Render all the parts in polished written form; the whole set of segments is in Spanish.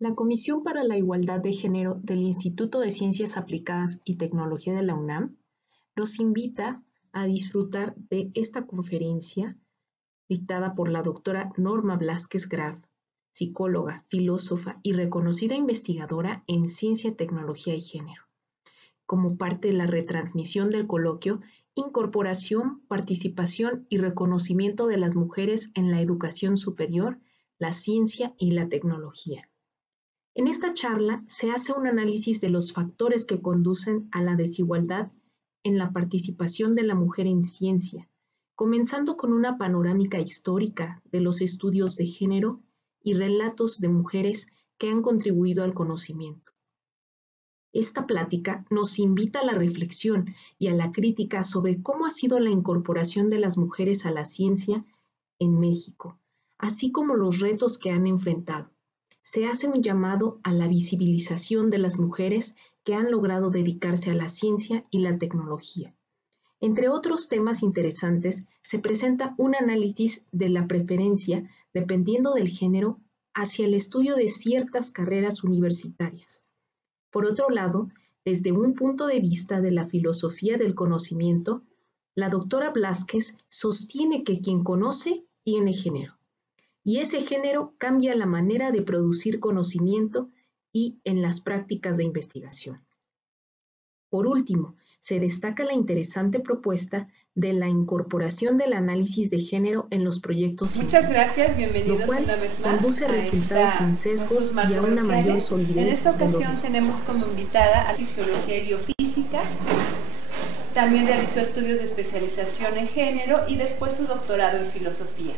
La Comisión para la Igualdad de Género del Instituto de Ciencias Aplicadas y Tecnología de la UNAM los invita a disfrutar de esta conferencia dictada por la doctora Norma Blázquez Graf, psicóloga, filósofa y reconocida investigadora en ciencia, tecnología y género. Como parte de la retransmisión del coloquio Incorporación, Participación y Reconocimiento de las Mujeres en la Educación Superior, la Ciencia y la Tecnología. En esta charla se hace un análisis de los factores que conducen a la desigualdad en la participación de la mujer en ciencia, comenzando con una panorámica histórica de los estudios de género y relatos de mujeres que han contribuido al conocimiento. Esta plática nos invita a la reflexión y a la crítica sobre cómo ha sido la incorporación de las mujeres a la ciencia en México, así como los retos que han enfrentado. Se hace un llamado a la visibilización de las mujeres que han logrado dedicarse a la ciencia y la tecnología. Entre otros temas interesantes, se presenta un análisis de la preferencia, dependiendo del género, hacia el estudio de ciertas carreras universitarias. Por otro lado, desde un punto de vista de la filosofía del conocimiento, la doctora Blázquez sostiene que quien conoce tiene género, y ese género cambia la manera de producir conocimiento y en las prácticas de investigación. Por último, se destaca la interesante propuesta de la incorporación del análisis de género en los proyectos científicos. Muchas gracias, bienvenidos lo cual una vez más conduce a resultados sin sesgos y a una mayor solidez. En esta ocasión tenemos como invitada a Fisiología y Biofísica. También realizó estudios de especialización en género y después su doctorado en filosofía.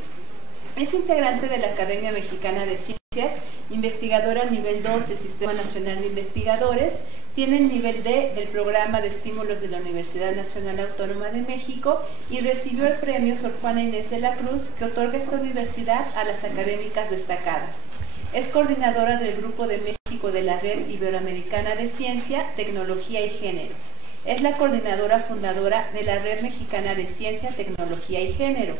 Es integrante de la Academia Mexicana de Ciencias, investigadora nivel 2 del Sistema Nacional de Investigadores. Tiene el nivel D del Programa de Estímulos de la Universidad Nacional Autónoma de México y recibió el premio Sor Juana Inés de la Cruz que otorga esta universidad a las académicas destacadas. Es coordinadora del Grupo de México de la Red Iberoamericana de Ciencia, Tecnología y Género. Es la coordinadora fundadora de la Red Mexicana de Ciencia, Tecnología y Género.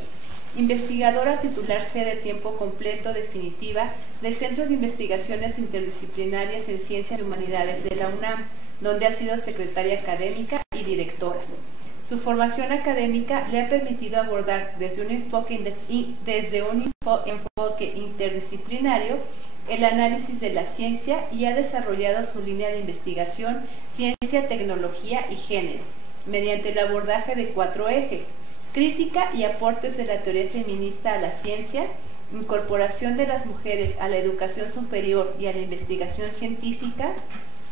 Investigadora titular C de tiempo completo definitiva del Centro de Investigaciones Interdisciplinarias en Ciencias y Humanidades de la UNAM, donde ha sido secretaria académica y directora. Su formación académica le ha permitido abordar desde un enfoque interdisciplinario el análisis de la ciencia y ha desarrollado su línea de investigación Ciencia, Tecnología y Género, mediante el abordaje de 4 ejes: crítica y aportes de la teoría feminista a la ciencia, incorporación de las mujeres a la educación superior y a la investigación científica,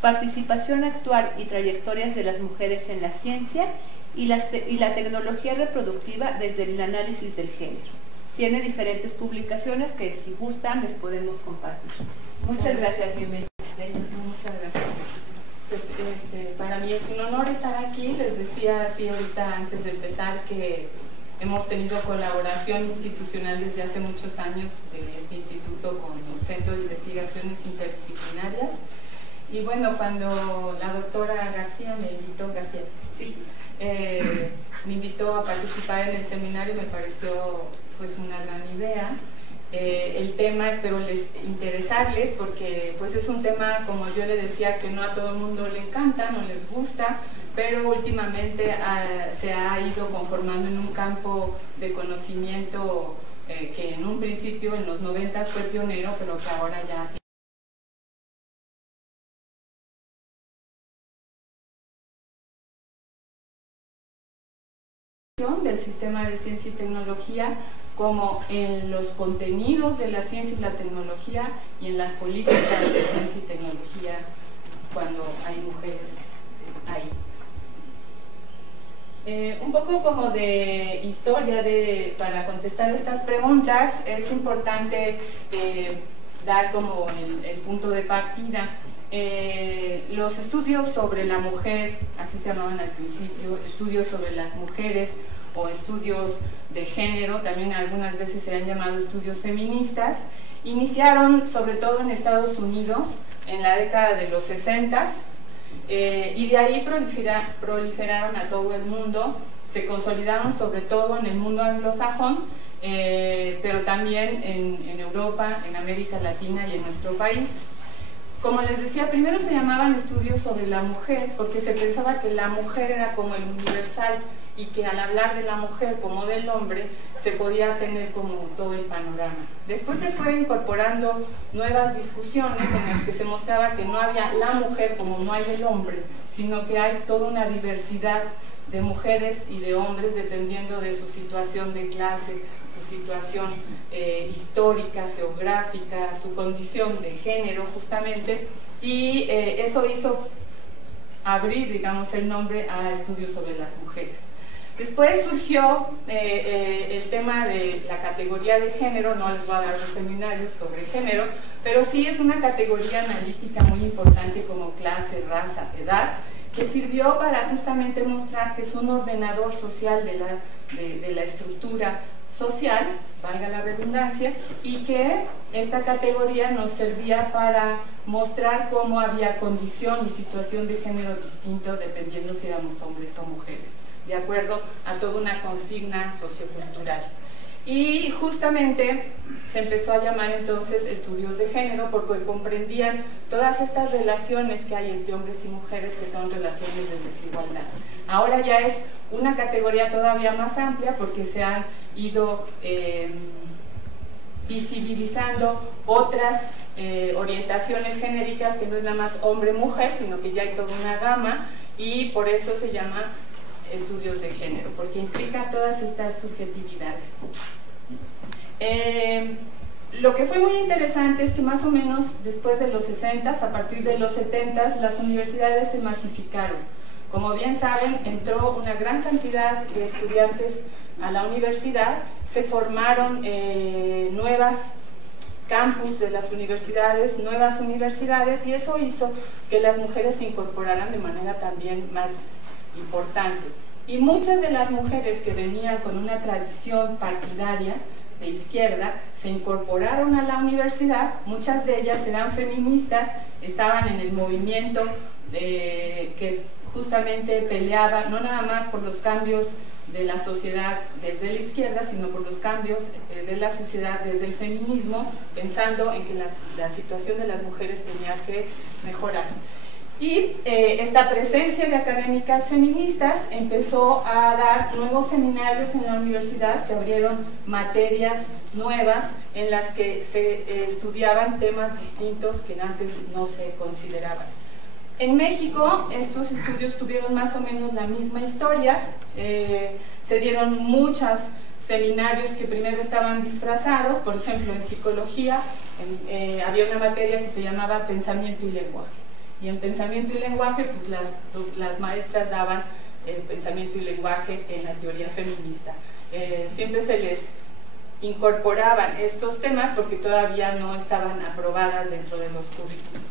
participación actual y trayectorias de las mujeres en la ciencia y la tecnología reproductiva desde el análisis del género. Tiene diferentes publicaciones que, si gustan, les podemos compartir. Muchas gracias, bienvenida. Muchas gracias. Pues, para mí es un honor estar aquí. Les decía así ahorita antes de empezar que hemos tenido colaboración institucional desde hace muchos años de este instituto con el Centro de Investigaciones Interdisciplinarias. Y bueno, cuando la doctora García me invitó a participar en el seminario, me pareció pues una gran idea. El tema espero interesarles porque pues es un tema, como yo le decía, que no a todo el mundo le encanta, no les gusta, pero últimamente se ha ido conformando en un campo de conocimiento que en un principio en los 90 fue pionero, pero que ahora ya del sistema de ciencia y tecnología, como en los contenidos de la ciencia y la tecnología y en las políticas de ciencia y tecnología cuando hay mujeres ahí. Un poco como de historia para contestar estas preguntas, es importante dar como el punto de partida. Los estudios sobre la mujer, así se llamaban al principio, estudios sobre las mujeres o estudios de género, también algunas veces se han llamado estudios feministas, iniciaron sobre todo en Estados Unidos en la década de los 60 y de ahí proliferaron a todo el mundo, se consolidaron sobre todo en el mundo anglosajón, pero también en Europa, en América Latina y en nuestro país. Como les decía, primero se llamaban estudios sobre la mujer, porque se pensaba que la mujer era como el universal, y que al hablar de la mujer como del hombre, se podía tener como todo el panorama. Después se fue incorporando nuevas discusiones en las que se mostraba que no había la mujer como no hay el hombre, sino que hay toda una diversidad de mujeres y de hombres dependiendo de su situación de clase, su situación histórica, geográfica, su condición de género justamente, y eso hizo abrir, digamos, el nombre a estudios sobre las mujeres. Después surgió el tema de la categoría de género. No les voy a dar los seminarios sobre género, pero sí es una categoría analítica muy importante como clase, raza, edad, que sirvió para justamente mostrar que es un ordenador social de la estructura social, valga la redundancia, y que esta categoría nos servía para mostrar cómo había condición y situación de género distinto dependiendo si éramos hombres o mujeres, de acuerdo a toda una consigna sociocultural. Y justamente se empezó a llamar entonces estudios de género porque comprendían todas estas relaciones que hay entre hombres y mujeres, que son relaciones de desigualdad. Ahora ya es una categoría todavía más amplia porque se han ido visibilizando otras orientaciones genéricas, que no es nada más hombre-mujer, sino que ya hay toda una gama, y por eso se llama estudios de género, porque implica todas estas subjetividades. Lo que fue muy interesante es que más o menos después de los 60, a partir de los 70, las universidades se masificaron. Como bien saben, entró una gran cantidad de estudiantes a la universidad, se formaron nuevas campus de las universidades, nuevas universidades, y eso hizo que las mujeres se incorporaran de manera también más importante. Y muchas de las mujeres que venían con una tradición partidaria de izquierda se incorporaron a la universidad. Muchas de ellas eran feministas, estaban en el movimiento que justamente peleaba no nada más por los cambios de la sociedad desde la izquierda, sino por los cambios de la sociedad desde el feminismo, pensando en que la situación de las mujeres tenía que mejorar. Y esta presencia de académicas feministas empezó a dar nuevos seminarios en la universidad, se abrieron materias nuevas en las que se estudiaban temas distintos que antes no se consideraban. En México estos estudios tuvieron más o menos la misma historia, se dieron muchos seminarios que primero estaban disfrazados. Por ejemplo, en psicología había una materia que se llamaba Pensamiento y Lenguaje. Y en Pensamiento y Lenguaje, pues las maestras daban Pensamiento y Lenguaje en la teoría feminista. Siempre se les incorporaban estos temas porque todavía no estaban aprobadas dentro de los currículos.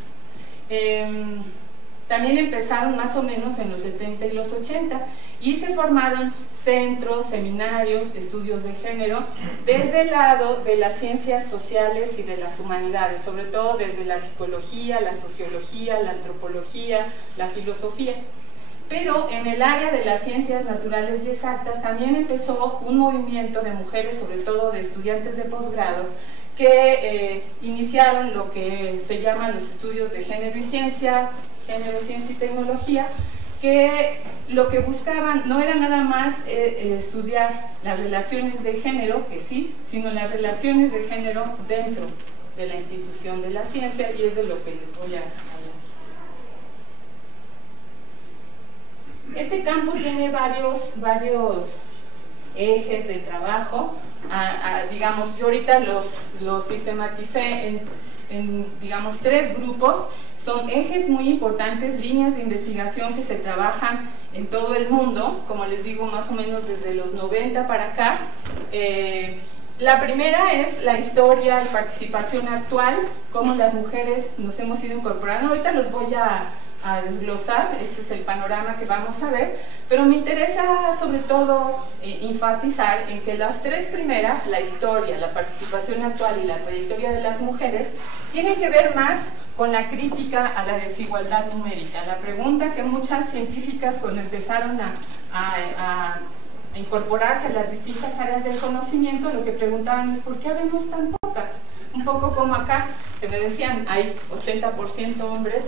También empezaron más o menos en los 70 y los 80 y se formaron centros, seminarios, estudios de género desde el lado de las ciencias sociales y de las humanidades, sobre todo desde la psicología, la sociología, la antropología, la filosofía. Pero en el área de las ciencias naturales y exactas también empezó un movimiento de mujeres, sobre todo de estudiantes de posgrado, que iniciaron lo que se llaman los estudios de género y ciencia, género, ciencia y tecnología, que lo que buscaban no era nada más estudiar las relaciones de género, que sí, sino las relaciones de género dentro de la institución de la ciencia, y es de lo que les voy a hablar. Este campo tiene varios ejes de trabajo. Digamos, yo ahorita los sistematicé en digamos 3 grupos. Son ejes muy importantes, líneas de investigación que se trabajan en todo el mundo, como les digo, más o menos desde los 90 para acá. La primera es la historia y participación actual, cómo las mujeres nos hemos ido incorporando. Ahorita los voy a desglosar, ese es el panorama que vamos a ver, pero me interesa sobre todo enfatizar en que las 3 primeras, la historia, la participación actual y la trayectoria de las mujeres, tienen que ver más con la crítica a la desigualdad numérica. La pregunta que muchas científicas, cuando empezaron a incorporarse a las distintas áreas del conocimiento, lo que preguntaban es ¿por qué habemos tan pocas? Un poco como acá, que me decían, hay 80% hombres,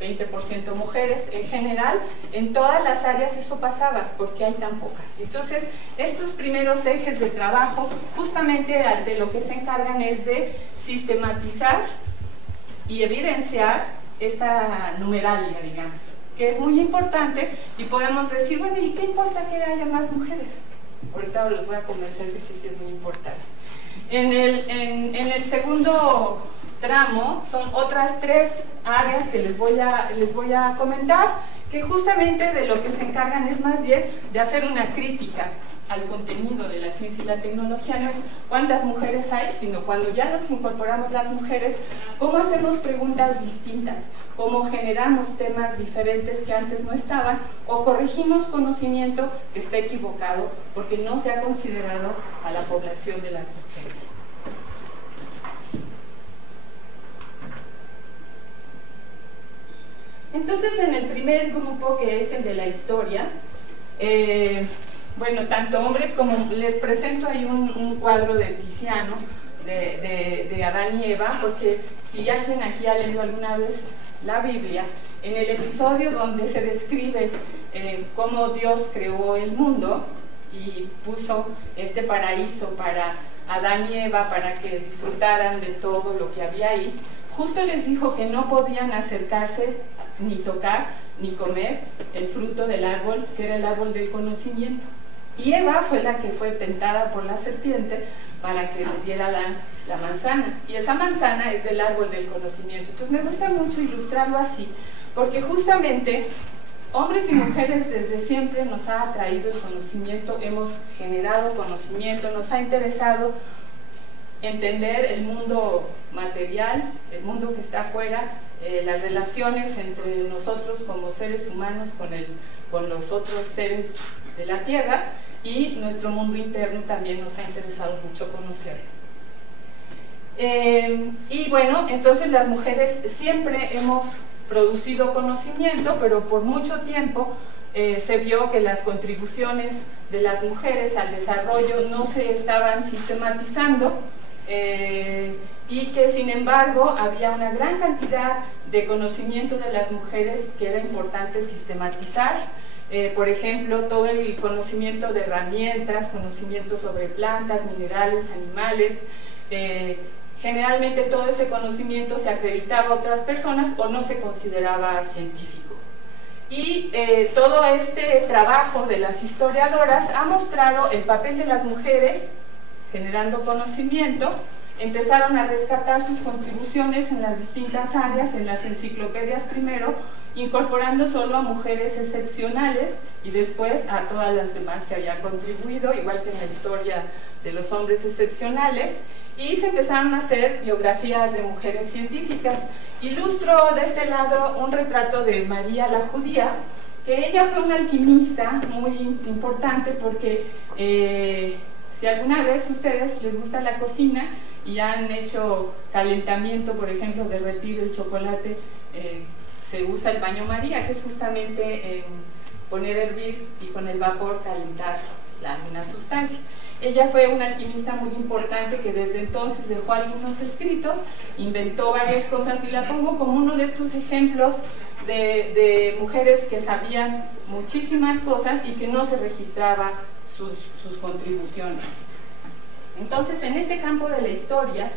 20% mujeres. En general, en todas las áreas eso pasaba, porque hay tan pocas. Entonces, estos primeros ejes de trabajo, justamente de lo que se encargan es de sistematizar y evidenciar esta numeralia, digamos, que es muy importante, y podemos decir, bueno, ¿y qué importa que haya más mujeres? Ahorita los voy a convencer de que sí es muy importante. En el segundo tramo son otras 3 áreas que les voy a comentar, que justamente de lo que se encargan es más bien de hacer una crítica al contenido de la ciencia y la tecnología. No es cuántas mujeres hay, sino cuando ya nos incorporamos las mujeres, cómo hacemos preguntas distintas, cómo generamos temas diferentes que antes no estaban, o corregimos conocimiento que está equivocado porque no se ha considerado a la población de las mujeres. Entonces, en el primer grupo, que es el de la historia, bueno, tanto hombres como... Les presento ahí un cuadro de Tiziano, de Adán y Eva, porque si alguien aquí ha leído alguna vez la Biblia, en el episodio donde se describe cómo Dios creó el mundo y puso este paraíso para Adán y Eva para que disfrutaran de todo lo que había ahí, justo les dijo que no podían acercarse ni tocar ni comer el fruto del árbol, que era el árbol del conocimiento. Y Eva fue la que fue tentada por la serpiente para que le diera la manzana, y esa manzana es del árbol del conocimiento. Entonces me gusta mucho ilustrarlo así, porque justamente hombres y mujeres desde siempre nos ha atraído el conocimiento, hemos generado conocimiento, nos ha interesado entender el mundo material, el mundo que está afuera, las relaciones entre nosotros como seres humanos con los otros seres de la Tierra, y nuestro mundo interno también nos ha interesado mucho conocerlo. Y bueno, entonces las mujeres siempre hemos producido conocimiento, pero por mucho tiempo se vio que las contribuciones de las mujeres al desarrollo no se estaban sistematizando, y que sin embargo había una gran cantidad de conocimiento de las mujeres que era importante sistematizar. Por ejemplo, todo el conocimiento de herramientas, conocimiento sobre plantas, minerales, animales. Generalmente todo ese conocimiento se acreditaba a otras personas o no se consideraba científico. Y todo este trabajo de las historiadoras ha mostrado el papel de las mujeres generando conocimiento. Empezaron a rescatar sus contribuciones en las distintas áreas, en las enciclopedias primero, incorporando solo a mujeres excepcionales y después a todas las demás que habían contribuido, igual que en la historia de los hombres excepcionales, y se empezaron a hacer biografías de mujeres científicas. Ilustro de este lado un retrato de María la Judía, que ella fue una alquimista muy importante porque si alguna vez ustedes les gusta la cocina y han hecho calentamiento, por ejemplo, derretir el chocolate, se usa el baño María, que es justamente poner a hervir y con el vapor calentar una sustancia. Ella fue una alquimista muy importante que desde entonces dejó algunos escritos, inventó varias cosas, y la pongo como uno de estos ejemplos de mujeres que sabían muchísimas cosas y que no se registraba sus contribuciones. Entonces, en este campo de la historia,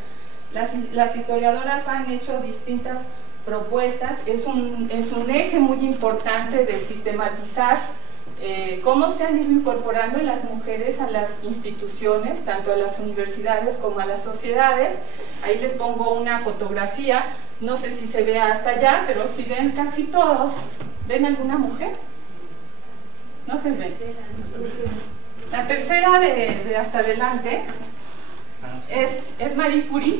las historiadoras han hecho distintas propuestas. Es un eje muy importante de sistematizar cómo se han ido incorporando las mujeres a las instituciones, tanto a las universidades como a las sociedades. Ahí les pongo una fotografía, no sé si se ve hasta allá, pero si ven casi todos. ¿Ven alguna mujer? No se ve. La tercera de hasta adelante es Marie Curie.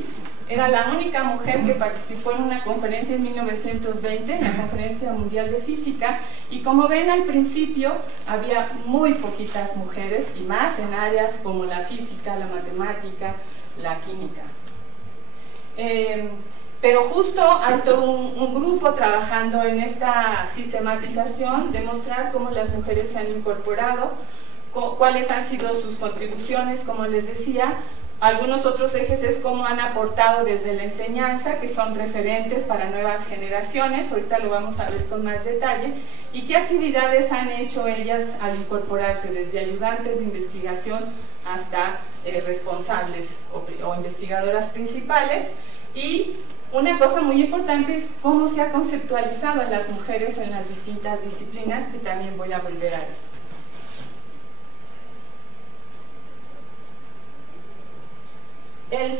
Era la única mujer que participó en una conferencia en 1920, en la Conferencia Mundial de Física, y como ven al principio había muy poquitas mujeres, y más en áreas como la física, la matemática, la química. Pero justo hay todo un grupo trabajando en esta sistematización, de mostrar cómo las mujeres se han incorporado, cuáles han sido sus contribuciones, como les decía, Algunos otros ejes es cómo han aportado desde la enseñanza, que son referentes para nuevas generaciones, ahorita lo vamos a ver con más detalle, y qué actividades han hecho ellas al incorporarse, desde ayudantes de investigación hasta responsables o investigadoras principales. Y una cosa muy importante es cómo se ha conceptualizado a las mujeres en las distintas disciplinas, que también voy a volver a eso. El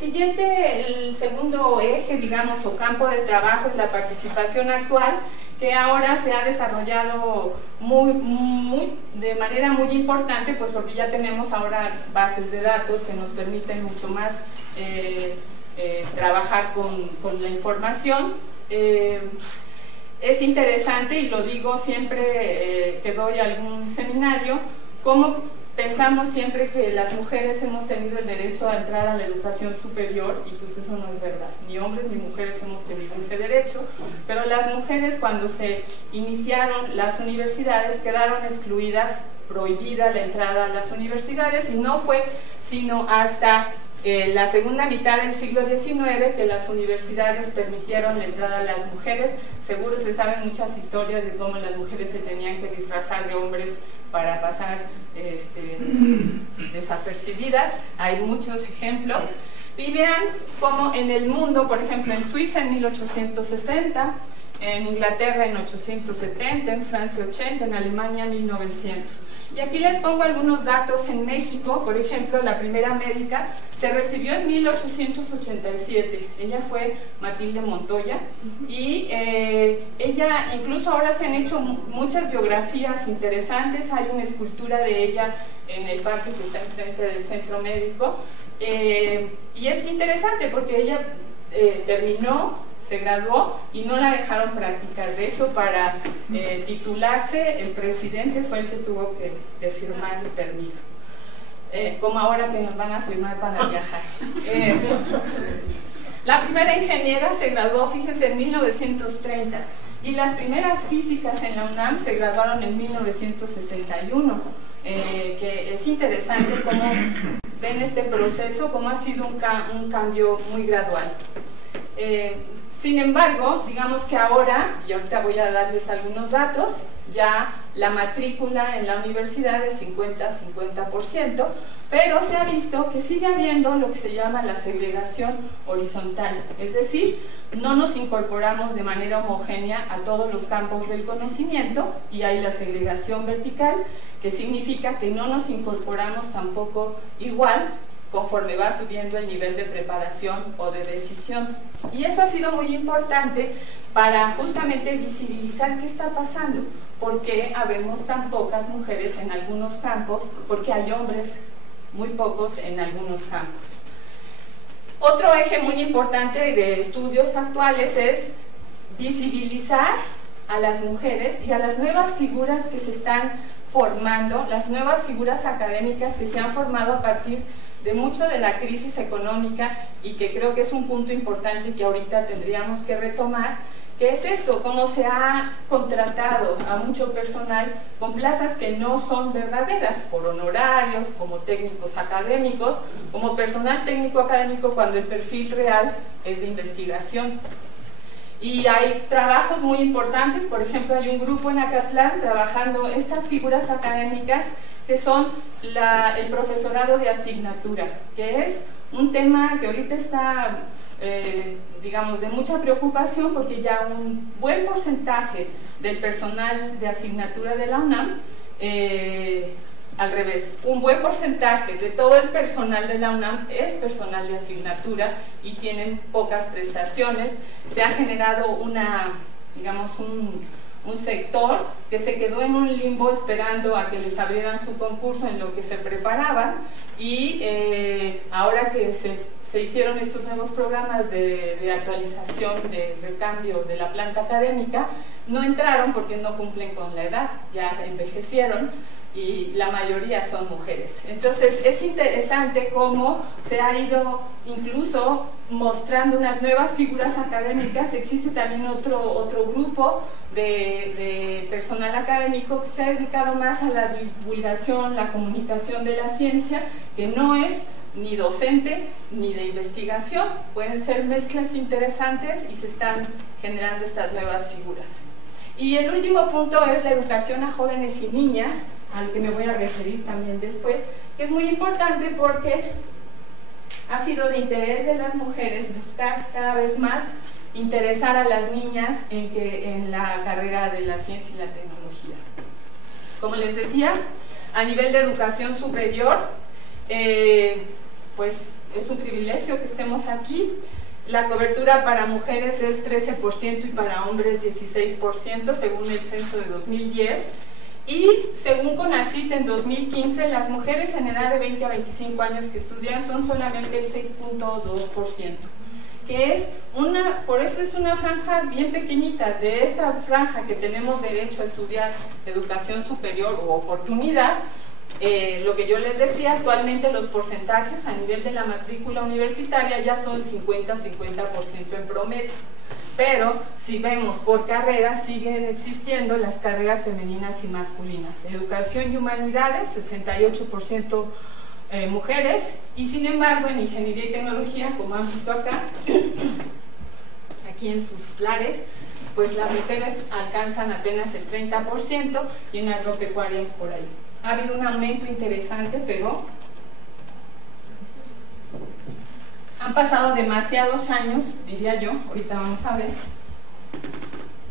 segundo eje, digamos, o campo de trabajo es la participación actual, que ahora se ha desarrollado de manera muy importante, pues porque ya tenemos ahora bases de datos que nos permiten mucho más trabajar con la información. Es interesante, y lo digo siempre que doy algún seminario, cómo pensamos siempre que las mujeres hemos tenido el derecho a entrar a la educación superior, y pues eso no es verdad. Ni hombres ni mujeres hemos tenido ese derecho, pero las mujeres, cuando se iniciaron las universidades, quedaron excluidas, prohibida la entrada a las universidades, y no fue sino hasta la segunda mitad del siglo XIX que las universidades permitieron la entrada a las mujeres. Seguro se saben muchas historias de cómo las mujeres se tenían que disfrazar de hombres para pasar desapercibidas. Hay muchos ejemplos. Y vean cómo en el mundo, por ejemplo en Suiza en 1860, en Inglaterra en 870, en Francia 80, en Alemania 1900. Y aquí les pongo algunos datos. En México, por ejemplo, la primera médica se recibió en 1887. Ella fue Matilde Montoya, y ella, incluso ahora se han hecho muchas biografías interesantes. Hay una escultura de ella en el parque que está enfrente del centro médico, y es interesante porque ella terminó, se graduó y no la dejaron practicar. De hecho, para titularse, el presidente fue el que tuvo que firmar el permiso. Como ahora que nos van a firmar para viajar. La primera ingeniera se graduó, fíjense, en 1930, y las primeras físicas en la UNAM se graduaron en 1961, que es interesante cómo ven este proceso, cómo ha sido un cambio muy gradual. Sin embargo, digamos que ahora, y ahorita voy a darles algunos datos, ya la matrícula en la universidad es 50-50%, pero se ha visto que sigue habiendo lo que se llama la segregación horizontal, es decir, no nos incorporamos de manera homogénea a todos los campos del conocimiento, y hay la segregación vertical, que significa que no nos incorporamos tampoco igual conforme va subiendo el nivel de preparación o de decisión. Y eso ha sido muy importante para justamente visibilizar qué está pasando, por qué habemos tan pocas mujeres en algunos campos, porque hay hombres muy pocos en algunos campos. Otro eje muy importante de estudios actuales es visibilizar a las mujeres y a las nuevas figuras que se están formando, las nuevas figuras académicas que se han formado a partir de mucho de la crisis económica, y que creo que es un punto importante que ahorita tendríamos que retomar, que es esto, cómo se ha contratado a mucho personal con plazas que no son verdaderas, por honorarios, como técnicos académicos, como personal técnico académico, cuando el perfil real es de investigación. Y hay trabajos muy importantes, por ejemplo hay un grupo en Acatlán trabajando estas figuras académicas que son el profesorado de asignatura, que es un tema que ahorita está, digamos, de mucha preocupación, porque ya un buen porcentaje del personal de asignatura de la UNAM, al revés, un buen porcentaje de todo el personal de la UNAM es personal de asignatura y tienen pocas prestaciones. Se ha generado digamos, un sector que se quedó en un limbo esperando a que les abrieran su concurso en lo que se preparaban, y ahora que se hicieron estos nuevos programas de actualización, de recambio de la planta académica, no entraron porque no cumplen con la edad, ya envejecieron, y la mayoría son mujeres. Entonces es interesante cómo se ha ido incluso mostrando unas nuevas figuras académicas. Existe también otro grupo de personal académico que se ha dedicado más a la divulgación, la comunicación de la ciencia, que no es ni docente ni de investigación. Pueden ser mezclas interesantes y se están generando estas nuevas figuras. Y el último punto es la educación a jóvenes y niñas, al que me voy a referir también después, que es muy importante porque ha sido de interés de las mujeres buscar cada vez más interesar a las niñas en la carrera de la ciencia y la tecnología. Como les decía, a nivel de educación superior, pues es un privilegio que estemos aquí. La cobertura para mujeres es 13% y para hombres 16%, según el censo de 2010. Y según CONACYT en 2015, las mujeres en edad de 20 a 25 años que estudian son solamente el 6.2%, que es por eso es una franja bien pequeñita. De esta franja que tenemos derecho a estudiar educación superior o oportunidad, lo que yo les decía, actualmente los porcentajes a nivel de la matrícula universitaria ya son 50-50% en promedio. Pero si vemos por carrera, siguen existiendo las carreras femeninas y masculinas. Educación y humanidades, 68% mujeres, y sin embargo en ingeniería y tecnología, como han visto acá, aquí en sus lares, pues las mujeres alcanzan apenas el 30% y en agropecuarias por ahí. Ha habido un aumento interesante, pero han pasado demasiados años, diría yo, ahorita vamos a ver,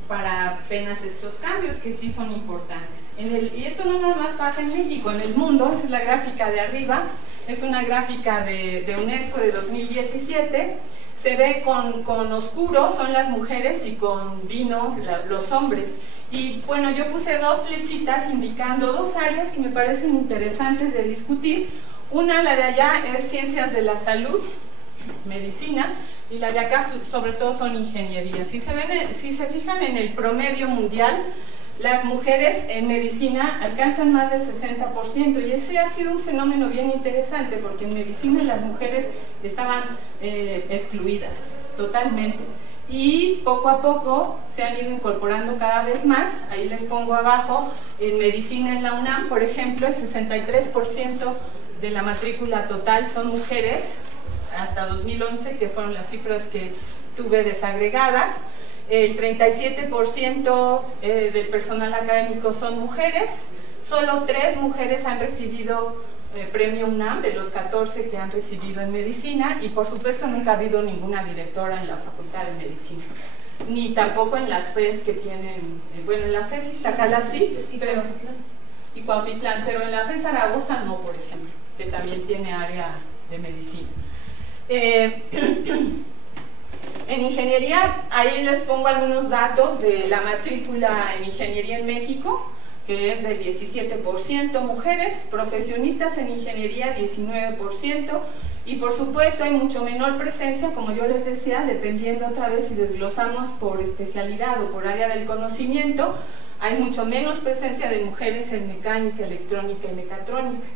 para apenas estos cambios que sí son importantes. Y esto no nada más pasa en México, en el mundo. Esa es la gráfica de arriba, es una gráfica de UNESCO de 2017, se ve con oscuro son las mujeres y con vino los hombres. Y bueno, yo puse dos flechitas indicando dos áreas que me parecen interesantes de discutir. Una, la de allá, es ciencias de la salud, medicina, y la de acá sobre todo son ingeniería. Si se fijan en el promedio mundial, las mujeres en medicina alcanzan más del 60%, y ese ha sido un fenómeno bien interesante porque en medicina las mujeres estaban excluidas totalmente, y poco a poco se han ido incorporando cada vez más. Ahí les pongo abajo, en medicina en la UNAM, por ejemplo, el 63% de la matrícula total son mujeres, hasta 2011, que fueron las cifras que tuve desagregadas. El 37% del personal académico son mujeres. Solo 3 mujeres han recibido premio UNAM de los 14 que han recibido en medicina, y por supuesto nunca ha habido ninguna directora en la Facultad de Medicina, ni tampoco en las FES que tienen, bueno, en la FES Iztacala sí, y Cuautitlán, pero en la FES Zaragoza no, por ejemplo, que también tiene área de medicina. En ingeniería, ahí les pongo algunos datos de la matrícula en ingeniería en México, que es del 17% mujeres, profesionistas en ingeniería 19%, y por supuesto hay mucho menor presencia, como yo les decía, dependiendo otra vez si desglosamos por especialidad o por área del conocimiento, hay mucho menos presencia de mujeres en mecánica, electrónica y mecatrónica.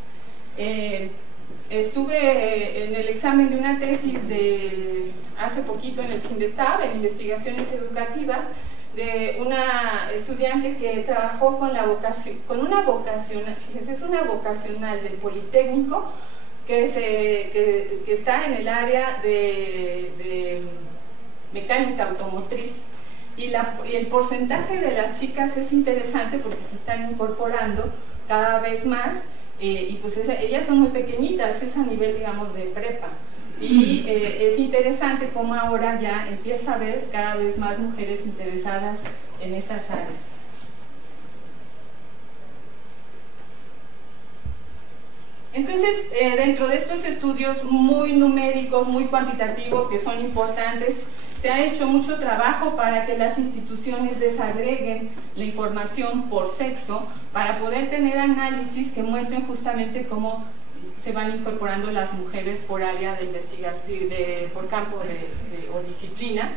Estuve en el examen de una tesis de hace poquito en el CINDESTAB, en investigaciones educativas, de una estudiante que trabajó con una vocacional, fíjense, es una vocacional del Politécnico que está en el área de mecánica automotriz, y el porcentaje de las chicas es interesante porque se están incorporando cada vez más, y pues ellas son muy pequeñitas, es a nivel, digamos, de prepa. Y es interesante cómo ahora ya empieza a haber cada vez más mujeres interesadas en esas áreas. Entonces, dentro de estos estudios muy numéricos, muy cuantitativos, que son importantes, se ha hecho mucho trabajo para que las instituciones desagreguen la información por sexo, para poder tener análisis que muestren justamente cómo se van incorporando las mujeres por área de investigación, por campo o disciplina.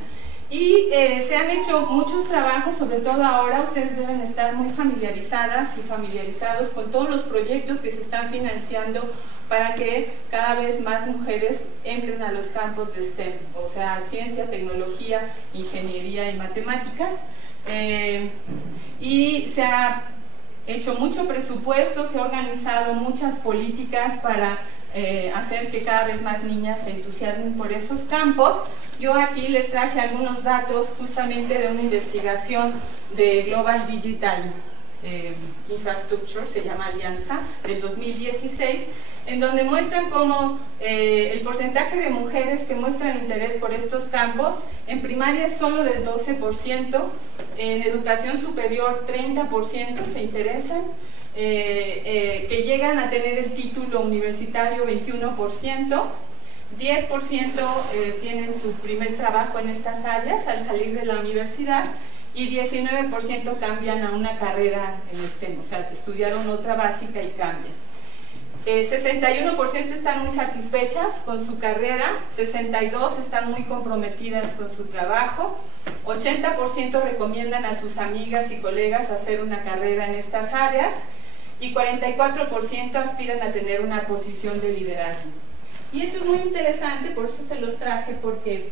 Y se han hecho muchos trabajos, sobre todo ahora ustedes deben estar muy familiarizadas y familiarizados con todos los proyectos que se están financiando para que cada vez más mujeres entren a los campos de STEM, o sea, ciencia, tecnología, ingeniería y matemáticas. Y se ha hecho mucho presupuesto, se ha organizado muchas políticas para hacer que cada vez más niñas se entusiasmen por esos campos. Yo aquí les traje algunos datos justamente de una investigación de Global Digital Infrastructure, se llama Alianza, del 2016, en donde muestran cómo el porcentaje de mujeres que muestran interés por estos campos, en primaria es solo del 12%, en educación superior 30% se interesan, que llegan a tener el título universitario 21%, 10% tienen su primer trabajo en estas áreas al salir de la universidad y 19% cambian a una carrera en STEM, o sea, estudiaron otra básica y cambian. 61% están muy satisfechas con su carrera, 62% están muy comprometidas con su trabajo, 80% recomiendan a sus amigas y colegas hacer una carrera en estas áreas y 44% aspiran a tener una posición de liderazgo. Y esto es muy interesante, por eso se los traje, porque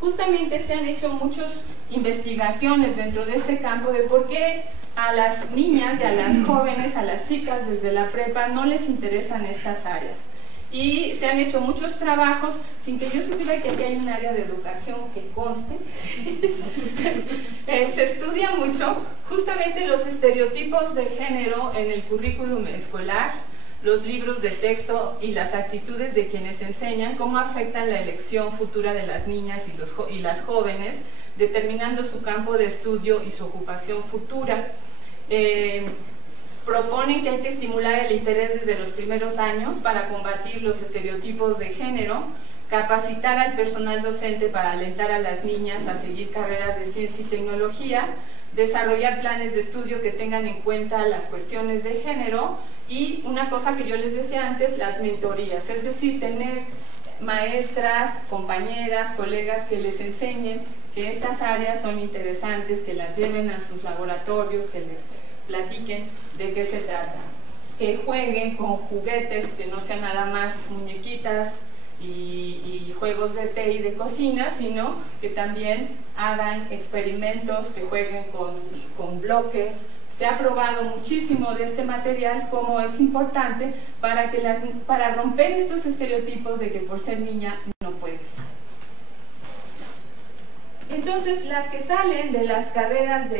justamente se han hecho muchas investigaciones dentro de este campo de por qué a las niñas y a las jóvenes, a las chicas desde la prepa no les interesan estas áreas. Y se han hecho muchos trabajos, sin que yo supiera que aquí hay un área de educación que conste. Se estudia mucho justamente los estereotipos de género en el currículum escolar, los libros de texto y las actitudes de quienes enseñan, cómo afectan la elección futura de las niñas y las jóvenes, determinando su campo de estudio y su ocupación futura. Proponen que hay que estimular el interés desde los primeros años para combatir los estereotipos de género, capacitar al personal docente para alentar a las niñas a seguir carreras de ciencia y tecnología, desarrollar planes de estudio que tengan en cuenta las cuestiones de género y una cosa que yo les decía antes, las mentorías, es decir, tener maestras, compañeras, colegas que les enseñen que estas áreas son interesantes, que las lleven a sus laboratorios, que les platiquen de qué se trata, que jueguen con juguetes, que no sean nada más muñequitas y juegos de té y de cocina, sino que también hagan experimentos, que jueguen con bloques. Se ha probado muchísimo de este material cómo es importante para romper estos estereotipos de que por ser niña no puedes. Entonces, las que salen de las carreras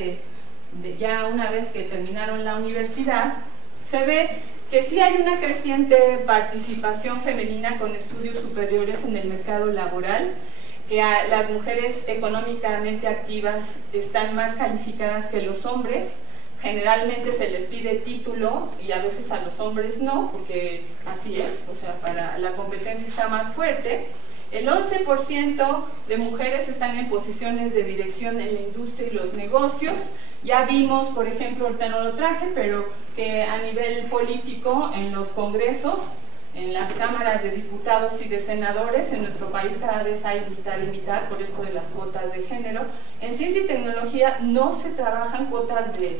ya una vez que terminaron la universidad, se ve que sí hay una creciente participación femenina con estudios superiores en el mercado laboral, que las mujeres económicamente activas están más calificadas que los hombres. Generalmente se les pide título y a veces a los hombres no, porque así es, o sea, para la competencia está más fuerte. El 11% de mujeres están en posiciones de dirección en la industria y los negocios. Ya vimos, por ejemplo, ahorita no lo traje, pero que a nivel político, en los congresos, en las cámaras de diputados y de senadores, en nuestro país cada vez hay mitad y mitad por esto de las cuotas de género. En ciencia y tecnología no se trabajan cuotas de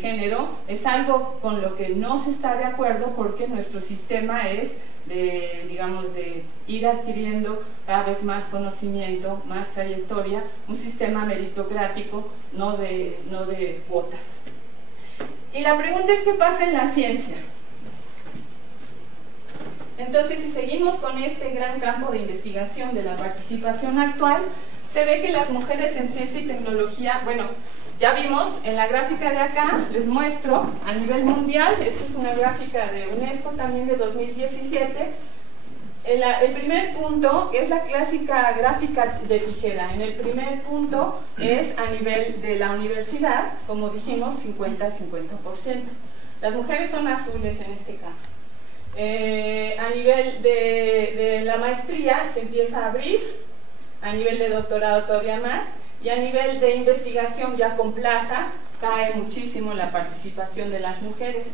género, es algo con lo que no se está de acuerdo porque nuestro sistema es de ir adquiriendo cada vez más conocimiento, más trayectoria, un sistema meritocrático, no de cuotas. Y la pregunta es, ¿qué pasa en la ciencia? Entonces, si seguimos con este gran campo de investigación de la participación actual, se ve que las mujeres en ciencia y tecnología, bueno, ya vimos en la gráfica de acá, les muestro a nivel mundial, esta es una gráfica de UNESCO también de 2017, el primer punto es la clásica gráfica de tijera, en el primer punto es a nivel de la universidad, como dijimos, 50-50%. Las mujeres son azules en este caso. A nivel de la maestría se empieza a abrir, a nivel de doctorado todavía más, y a nivel de investigación ya con plaza cae muchísimo la participación de las mujeres.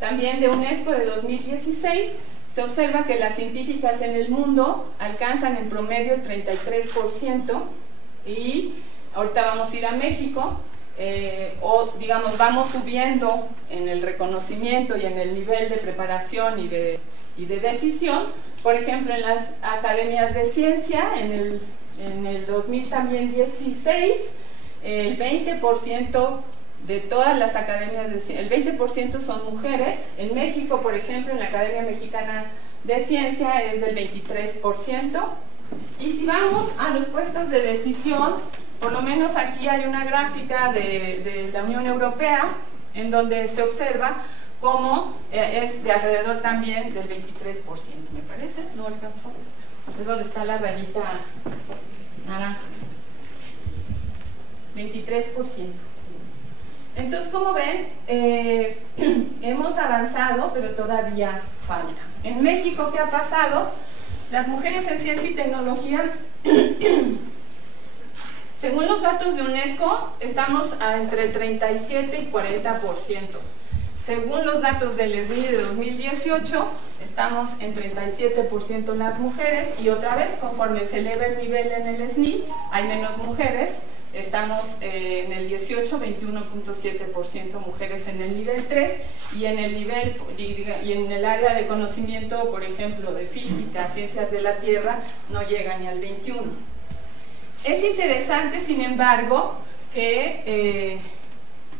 También de UNESCO de 2016 se observa que las científicas en el mundo alcanzan en promedio el 33% y ahorita vamos a ir a México, o digamos vamos subiendo en el reconocimiento y en el nivel de preparación y de decisión. Por ejemplo, en las academias de ciencia, en el 2016, el 20% de todas las academias de ciencia, el 20% son mujeres. En México, por ejemplo, en la Academia Mexicana de Ciencia es del 23%. Y si vamos a los puestos de decisión, por lo menos aquí hay una gráfica de la Unión Europea en donde se observa cómo es de alrededor también del 23%, me parece, no alcanzó, es donde está la rayita naranja, 23%. Entonces, como ven, hemos avanzado, pero todavía falta. En México, ¿qué ha pasado? Las mujeres en ciencia y tecnología, según los datos de UNESCO, estamos entre el 37 y 40%. Según los datos del SNI de 2018, estamos en 37% las mujeres, y otra vez, conforme se eleva el nivel en el SNI, hay menos mujeres. Estamos en el 18, 21.7% mujeres en el nivel 3, y en el nivel y en el área de conocimiento, por ejemplo, de física, ciencias de la Tierra, no llega ni al 21. Es interesante, sin embargo, que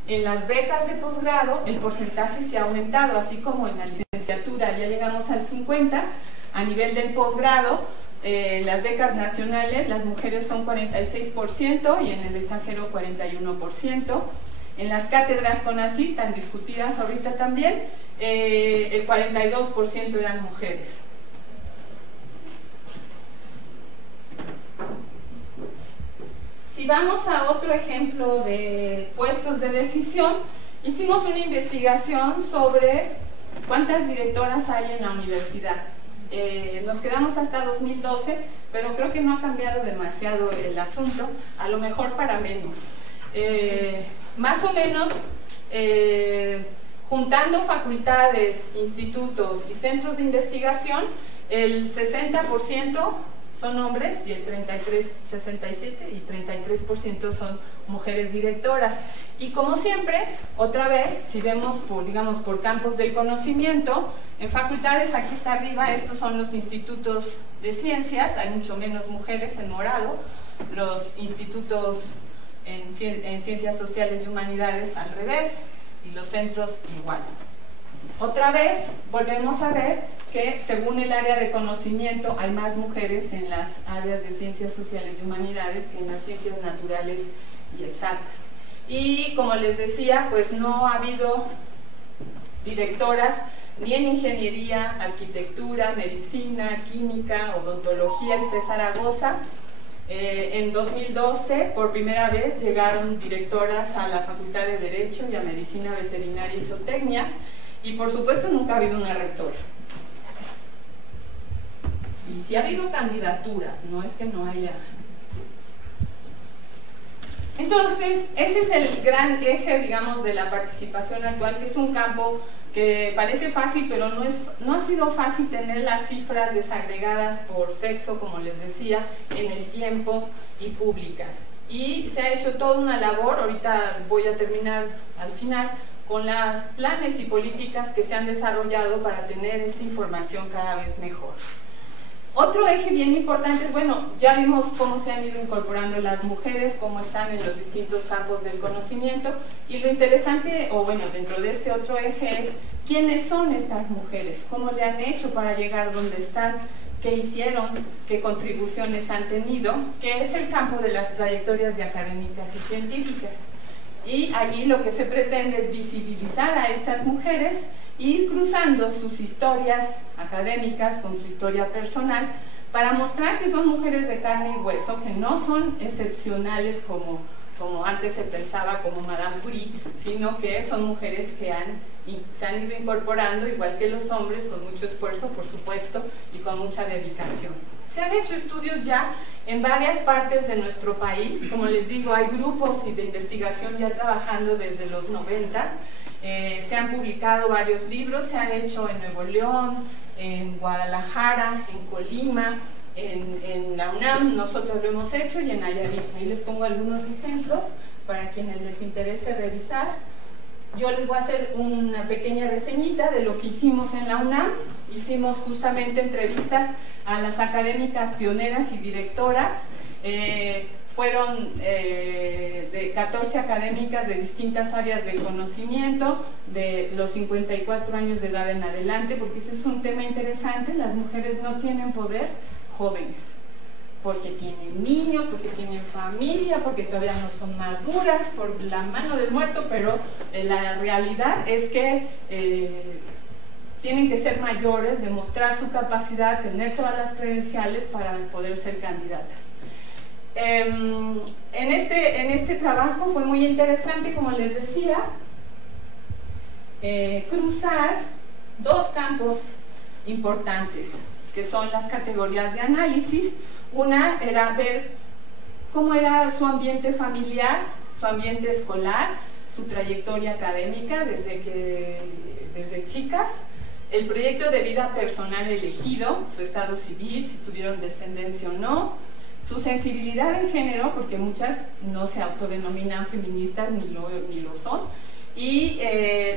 en las becas de posgrado el porcentaje se ha aumentado, así como en la licenciatura ya llegamos al 50%, a nivel del posgrado, las becas nacionales, las mujeres son 46% y en el extranjero 41%. En las cátedras CONACYT, tan discutidas ahorita también, el 42% eran mujeres. Si vamos a otro ejemplo de puestos de decisión, hicimos una investigación sobre cuántas directoras hay en la universidad. Nos quedamos hasta 2012, pero creo que no ha cambiado demasiado el asunto, a lo mejor para menos. Más o menos, juntando facultades, institutos y centros de investigación, el 60% son hombres y el 67 y 33% son mujeres directoras. Y como siempre, otra vez, si vemos por, digamos, por campos del conocimiento, en facultades, aquí está arriba, estos son los institutos de ciencias, hay mucho menos mujeres en morado, los institutos en ciencias sociales y humanidades al revés, y los centros igual. Otra vez, volvemos a ver que según el área de conocimiento hay más mujeres en las áreas de ciencias sociales y humanidades que en las ciencias naturales y exactas. Y como les decía, pues no ha habido directoras ni en ingeniería, arquitectura, medicina, química, odontología y FE Zaragoza. En 2012, por primera vez, llegaron directoras a la Facultad de Derecho y a Medicina Veterinaria y Zootecnia, y por supuesto nunca ha habido una rectora. Y sí ha habido candidaturas, no es que no haya. Entonces, ese es el gran eje, digamos, de la participación actual, que es un campo que parece fácil, pero no ha sido fácil tener las cifras desagregadas por sexo, como les decía, en el tiempo y públicas. Y se ha hecho toda una labor, ahorita voy a terminar al final, con los planes y políticas que se han desarrollado para tener esta información cada vez mejor. Otro eje bien importante es, bueno, ya vimos cómo se han ido incorporando las mujeres, cómo están en los distintos campos del conocimiento, y lo interesante, o bueno, dentro de este otro eje es, ¿quiénes son estas mujeres? ¿Cómo le han hecho para llegar donde están? ¿Qué hicieron? ¿Qué contribuciones han tenido? Que es el campo de las trayectorias de académicas y científicas. Y allí lo que se pretende es visibilizar a estas mujeres, ir cruzando sus historias académicas con su historia personal para mostrar que son mujeres de carne y hueso, que no son excepcionales como antes se pensaba, como Madame Curie, sino que son mujeres que se han ido incorporando, igual que los hombres, con mucho esfuerzo, por supuesto, y con mucha dedicación. Se han hecho estudios ya en varias partes de nuestro país, como les digo, hay grupos de investigación ya trabajando desde los 90. Se han publicado varios libros, se han hecho en Nuevo León, en Guadalajara, en Colima, en la UNAM, nosotros lo hemos hecho, y en Nayarit. Ahí les pongo algunos ejemplos para quienes les interese revisar. Yo les voy a hacer una pequeña reseñita de lo que hicimos en la UNAM. Hicimos justamente entrevistas a las académicas pioneras y directoras. fueron de 14 académicas de distintas áreas del conocimiento, de los 54 años de edad en adelante, porque ese es un tema interesante. Las mujeres no tienen poder jóvenes, porque tienen niños, porque tienen familia, porque todavía no son maduras por la mano del muerto, pero la realidad es que tienen que ser mayores, demostrar su capacidad, tener todas las credenciales para poder ser candidatas. En este trabajo fue muy interesante, como les decía, cruzar dos campos importantes, que son las categorías de análisis. Una era ver cómo era su ambiente familiar, su ambiente escolar, su trayectoria académica desde chicas, el proyecto de vida personal elegido, su estado civil, si tuvieron descendencia o no, su sensibilidad en género, porque muchas no se autodenominan feministas ni lo son, y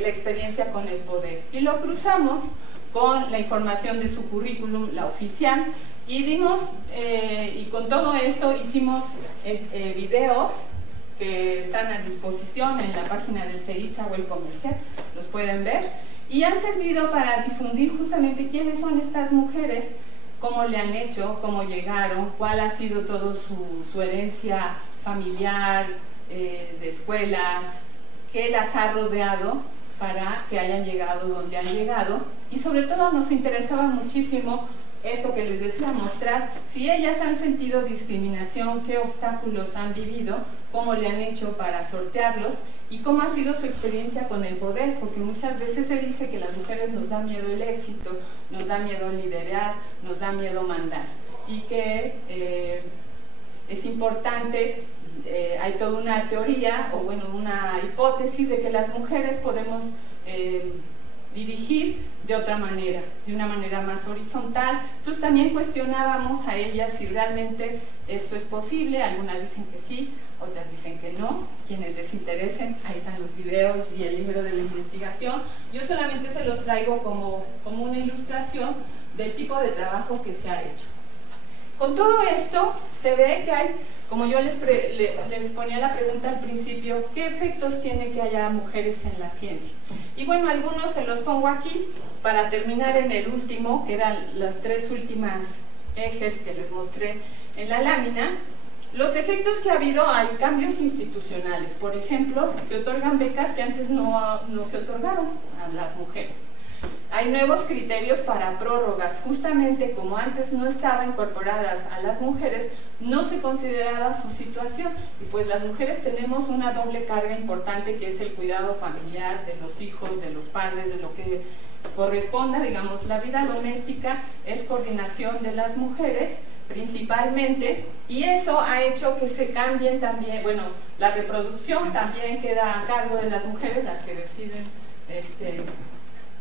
la experiencia con el poder. Y lo cruzamos con la información de su currículum, la oficial, y dimos, y con todo esto hicimos videos que están a disposición en la página del CEICHA o el comercial, los pueden ver, y han servido para difundir justamente quiénes son estas mujeres, cómo le han hecho, cómo llegaron, cuál ha sido toda su herencia familiar, de escuelas, qué las ha rodeado para que hayan llegado donde han llegado. Y sobre todo nos interesaba muchísimo esto que les decía, mostrar si ellas han sentido discriminación, qué obstáculos han vivido, cómo le han hecho para sortearlos y cómo ha sido su experiencia con el poder, porque muchas veces se dice que las mujeres nos da miedo el éxito, nos da miedo liderar, nos da miedo mandar, y que es importante, hay toda una teoría, o bueno, una hipótesis de que las mujeres podemos dirigir de otra manera, de una manera más horizontal. Entonces también cuestionábamos a ellas si realmente esto es posible. Algunas dicen que sí, otras dicen que no. Quienes les interesen, ahí están los videos y el libro de la investigación. Yo solamente se los traigo como una ilustración del tipo de trabajo que se ha hecho. Con todo esto se ve que hay, como yo les ponía la pregunta al principio, ¿qué efectos tiene que haya mujeres en la ciencia? Y bueno, algunos se los pongo aquí para terminar en el último, que eran las tres últimas ejes que les mostré en la lámina. Los efectos que ha habido, hay cambios institucionales. Por ejemplo, se otorgan becas que antes no se otorgaron a las mujeres. Hay nuevos criterios para prórrogas, justamente como antes no estaban incorporadas a las mujeres, no se consideraba su situación, y pues las mujeres tenemos una doble carga importante, que es el cuidado familiar de los hijos, de los padres, de lo que corresponda. Digamos, la vida doméstica es coordinación de las mujeres principalmente, y eso ha hecho que se cambien también, bueno, la reproducción también queda a cargo de las mujeres, las que deciden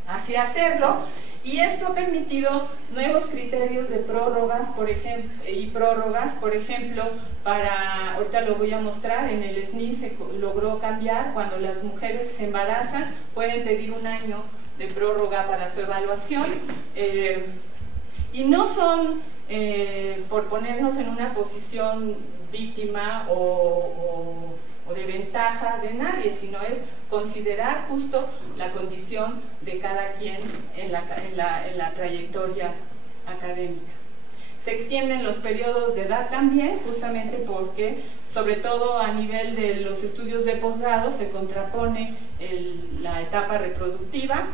así hacerlo, y esto ha permitido nuevos criterios de prórrogas, por ejemplo, para, ahorita lo voy a mostrar, en el SNI se logró cambiar, cuando las mujeres se embarazan, pueden pedir un año de prórroga para su evaluación, y no son por ponernos en una posición víctima o de ventaja de nadie, sino es considerar justo la condición de cada quien en la trayectoria académica. Se extienden los periodos de edad también, justamente porque, sobre todo a nivel de los estudios de posgrado, se contrapone la etapa reproductiva.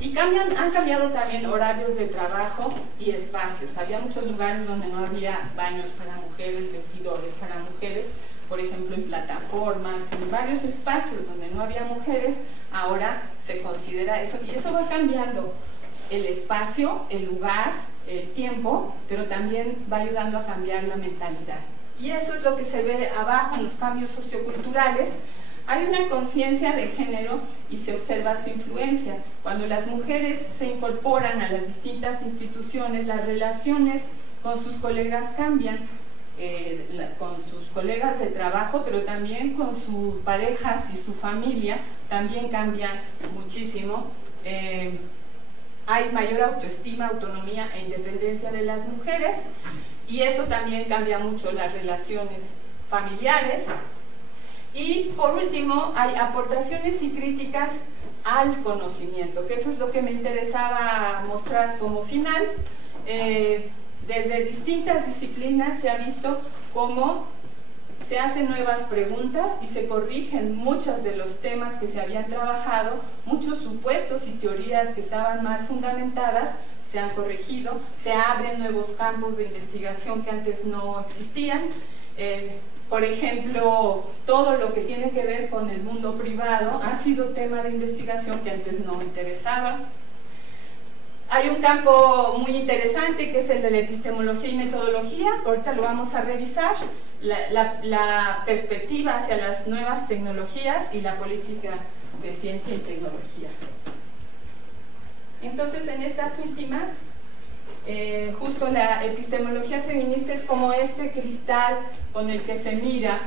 Y han cambiado también horarios de trabajo y espacios. Había muchos lugares donde no había baños para mujeres, vestidores para mujeres, por ejemplo en plataformas, en varios espacios donde no había mujeres. Ahora se considera eso, y eso va cambiando el espacio, el lugar, el tiempo, pero también va ayudando a cambiar la mentalidad. Y eso es lo que se ve abajo en los cambios socioculturales. Hay una conciencia de género y se observa su influencia. Cuando las mujeres se incorporan a las distintas instituciones, las relaciones con sus colegas cambian, con sus colegas de trabajo, pero también con sus parejas y su familia, también cambian muchísimo. Hay mayor autoestima, autonomía e independencia de las mujeres. y eso también cambia mucho las relaciones familiares. Y por último, hay aportaciones y críticas al conocimiento, que eso es lo que me interesaba mostrar como final. Desde distintas disciplinas se ha visto cómo se hacen nuevas preguntas y se corrigen muchos de los temas que se habían trabajado, muchos supuestos y teorías que estaban mal fundamentadas se han corregido, se abren nuevos campos de investigación que antes no existían. Por ejemplo, todo lo que tiene que ver con el mundo privado ha sido tema de investigación que antes no interesaba. Hay un campo muy interesante que es el de la epistemología y metodología, ahorita lo vamos a revisar, la perspectiva hacia las nuevas tecnologías y la política de ciencia y tecnología. Entonces, en estas últimas, justo la epistemología feminista es como este cristal con el que se mira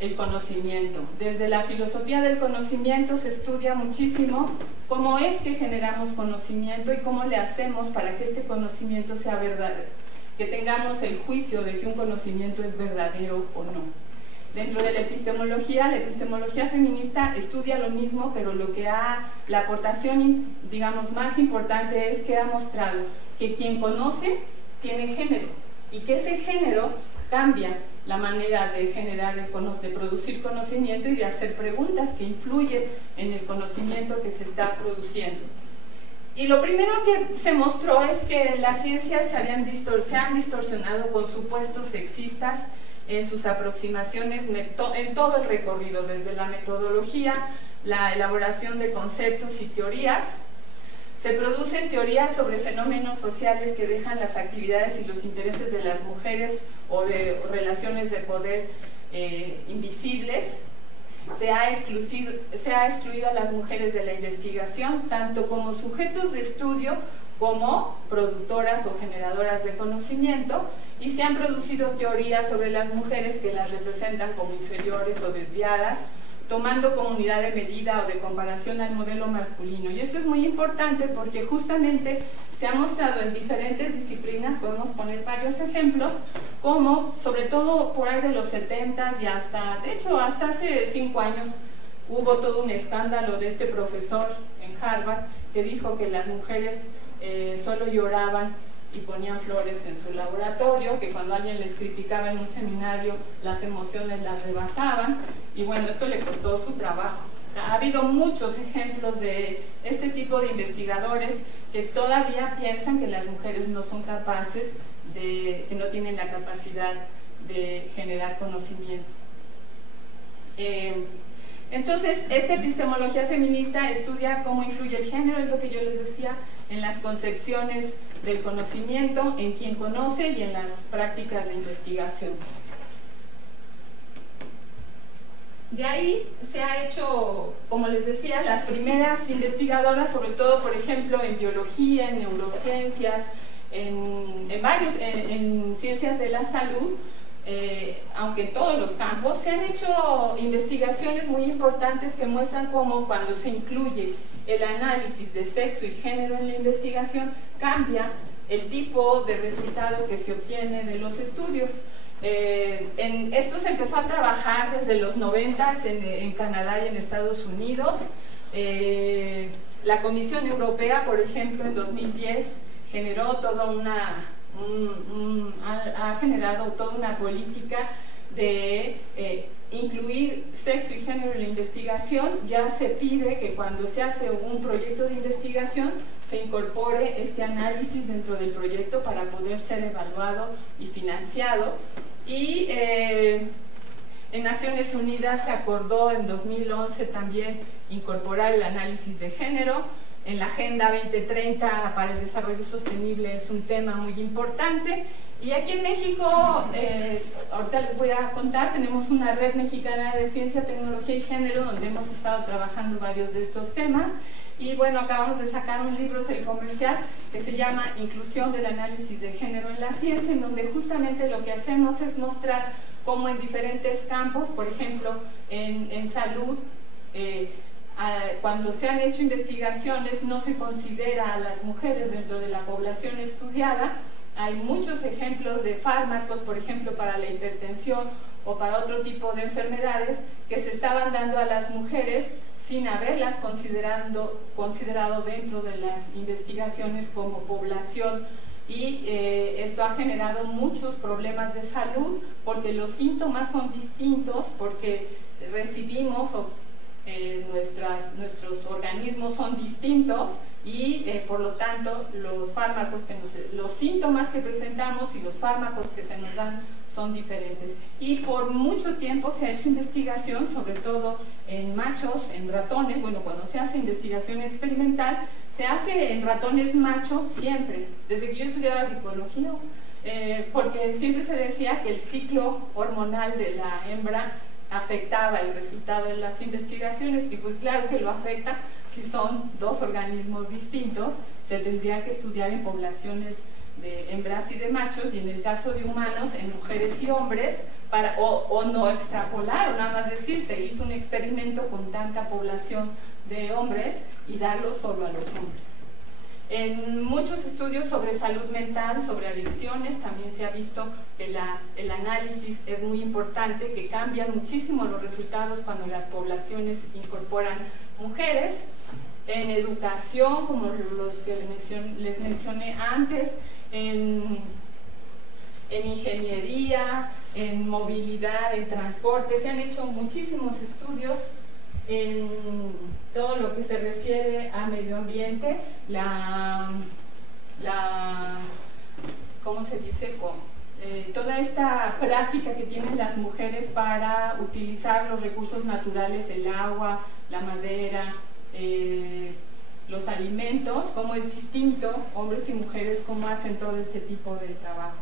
el conocimiento. Desde la filosofía del conocimiento se estudia muchísimo cómo es que generamos conocimiento y cómo le hacemos para que este conocimiento sea verdadero, que tengamos el juicio de que un conocimiento es verdadero o no. Dentro de la epistemología feminista estudia lo mismo, pero la aportación, digamos, más importante es que ha mostrado que quien conoce tiene género y que ese género cambia la manera de generar, de producir conocimiento y de hacer preguntas que influyen en el conocimiento que se está produciendo. Y lo primero que se mostró es que las ciencias se han distorsionado con supuestos sexistas en sus aproximaciones en todo el recorrido, desde la metodología, la elaboración de conceptos y teorías. Se producen teorías sobre fenómenos sociales que dejan las actividades y los intereses de las mujeres o de relaciones de poder invisibles. Se ha excluido a las mujeres de la investigación, tanto como sujetos de estudio como productoras o generadoras de conocimiento, y se han producido teorías sobre las mujeres que las representan como inferiores o desviadas, tomando como unidad de medida o de comparación al modelo masculino. Y esto es muy importante porque justamente se ha mostrado en diferentes disciplinas, podemos poner varios ejemplos, como sobre todo por ahí de los 70s y de hecho hasta hace 5 años hubo todo un escándalo de este profesor en Harvard que dijo que las mujeres solo lloraban y ponían flores en su laboratorio, que cuando alguien les criticaba en un seminario las emociones las rebasaban, y bueno, esto le costó su trabajo. Ha habido muchos ejemplos de este tipo de investigadores que todavía piensan que las mujeres no son capaces que no tienen la capacidad de generar conocimiento. Entonces, esta epistemología feminista estudia cómo influye el género, es lo que yo les decía, en las concepciones del conocimiento, en quien conoce y en las prácticas de investigación. De ahí se ha hecho, como les decía, las primeras investigadoras, sobre todo, por ejemplo, en biología, en neurociencias, en ciencias de la salud, aunque en todos los campos, se han hecho investigaciones muy importantes que muestran cómo cuando se incluye el análisis de sexo y género en la investigación, cambia el tipo de resultado que se obtiene de los estudios. Esto se empezó a trabajar desde los 90s en Canadá y en Estados Unidos. La Comisión Europea, por ejemplo, en 2010 generó ha generado toda una política de incluir sexo y género en la investigación. Ya se pide que cuando se hace un proyecto de investigación se incorpore este análisis dentro del proyecto para poder ser evaluado y financiado. Y en Naciones Unidas se acordó en 2011 también incorporar el análisis de género. En la Agenda 2030 para el Desarrollo Sostenible es un tema muy importante. Y aquí en México, ahorita les voy a contar, tenemos una red mexicana de ciencia, tecnología y género donde hemos estado trabajando varios de estos temas. Y bueno, acabamos de sacar un libro, es el comercial, que se llama Inclusión del análisis de género en la ciencia, en donde justamente lo que hacemos es mostrar cómo en diferentes campos, por ejemplo, en salud, cuando se han hecho investigaciones no se considera a las mujeres dentro de la población estudiada. hay muchos ejemplos de fármacos, por ejemplo, para la hipertensión o para otro tipo de enfermedades que se estaban dando a las mujeres sin haberlas considerado dentro de las investigaciones como población, y esto ha generado muchos problemas de salud porque los síntomas son distintos, porque recibimos nuestros organismos son distintos y por lo tanto los fármacos los síntomas que presentamos y los fármacos que se nos dan son diferentes. Y por mucho tiempo se ha hecho investigación, sobre todo en machos, en ratones. Bueno, cuando se hace investigación experimental, se hace en ratones machos siempre, desde que yo estudiaba psicología, porque siempre se decía que el ciclo hormonal de la hembra afectaba el resultado de las investigaciones, y pues claro que lo afecta. Si son dos organismos distintos, se tendría que estudiar en poblaciones de hembras y de machos, y en el caso de humanos, en mujeres y hombres, o no extrapolar, o nada más decir, se hizo un experimento con tanta población de hombres y darlo solo a los hombres. En muchos estudios sobre salud mental, sobre adicciones, también se ha visto que el análisis es muy importante, que cambian muchísimo los resultados cuando las poblaciones incorporan mujeres. En educación, como los que les mencioné antes, en ingeniería, en movilidad, en transporte, se han hecho muchísimos estudios en todo lo que se refiere a medio ambiente, ¿cómo se dice? Toda esta práctica que tienen las mujeres para utilizar los recursos naturales, el agua, la madera, los alimentos, cómo es distinto, hombres y mujeres, cómo hacen todo este tipo de trabajo.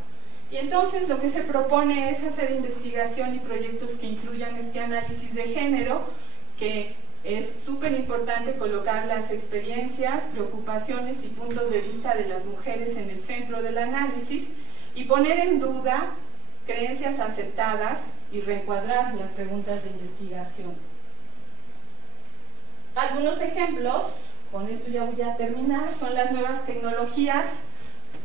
Y entonces lo que se propone es hacer investigación y proyectos que incluyan este análisis de género, que es súper importante colocar las experiencias, preocupaciones y puntos de vista de las mujeres en el centro del análisis, y poner en duda creencias aceptadas y reencuadrar las preguntas de investigación. Algunos ejemplos, con esto ya voy a terminar, son las nuevas tecnologías,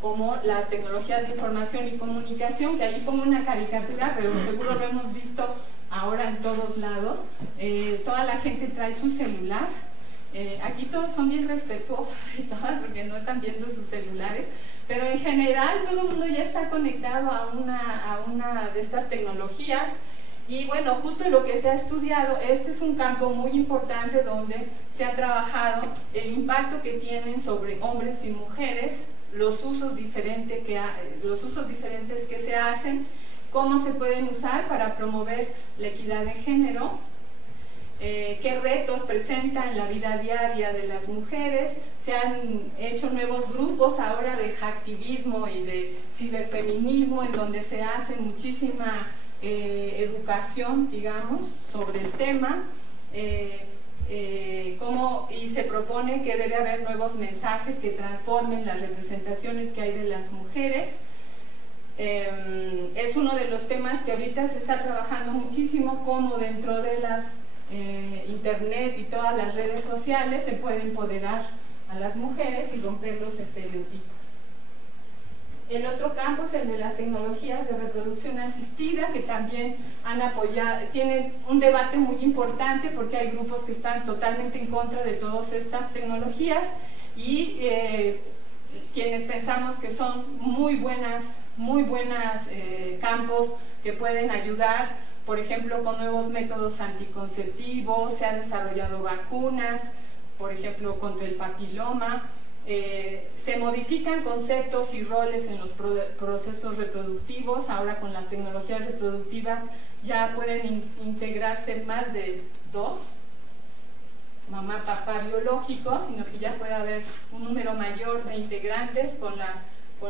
como las tecnologías de información y comunicación, que ahí pongo una caricatura, pero seguro lo hemos visto ahora en todos lados. Toda la gente trae su celular. Aquí todos son bien respetuosos y todas, porque no están viendo sus celulares, pero en general todo el mundo ya está conectado a una de estas tecnologías. Y bueno, justo lo que se ha estudiado, este es un campo muy importante donde se ha trabajado el impacto que tienen sobre hombres y mujeres, los usos diferentes que se hacen, cómo se pueden usar para promover la equidad de género, qué retos presentan la vida diaria de las mujeres. Se han hecho nuevos grupos ahora de hacktivismo y de ciberfeminismo, en donde se hace muchísima educación, digamos, sobre el tema, y se propone que debe haber nuevos mensajes que transformen las representaciones que hay de las mujeres. Es uno de los temas que ahorita se está trabajando muchísimo, cómo dentro de las internet y todas las redes sociales se puede empoderar a las mujeres y romper los estereotipos. El otro campo es el de las tecnologías de reproducción asistida, que también han apoyado, tienen un debate muy importante porque hay grupos que están totalmente en contra de todas estas tecnologías, y quienes pensamos que son muy buenas campos que pueden ayudar, por ejemplo, con nuevos métodos anticonceptivos. Se han desarrollado vacunas, por ejemplo, contra el papiloma. Se modifican conceptos y roles en los procesos reproductivos. Ahora con las tecnologías reproductivas ya pueden integrarse más de dos, mamá, papá biológicos, sino que ya puede haber un número mayor de integrantes con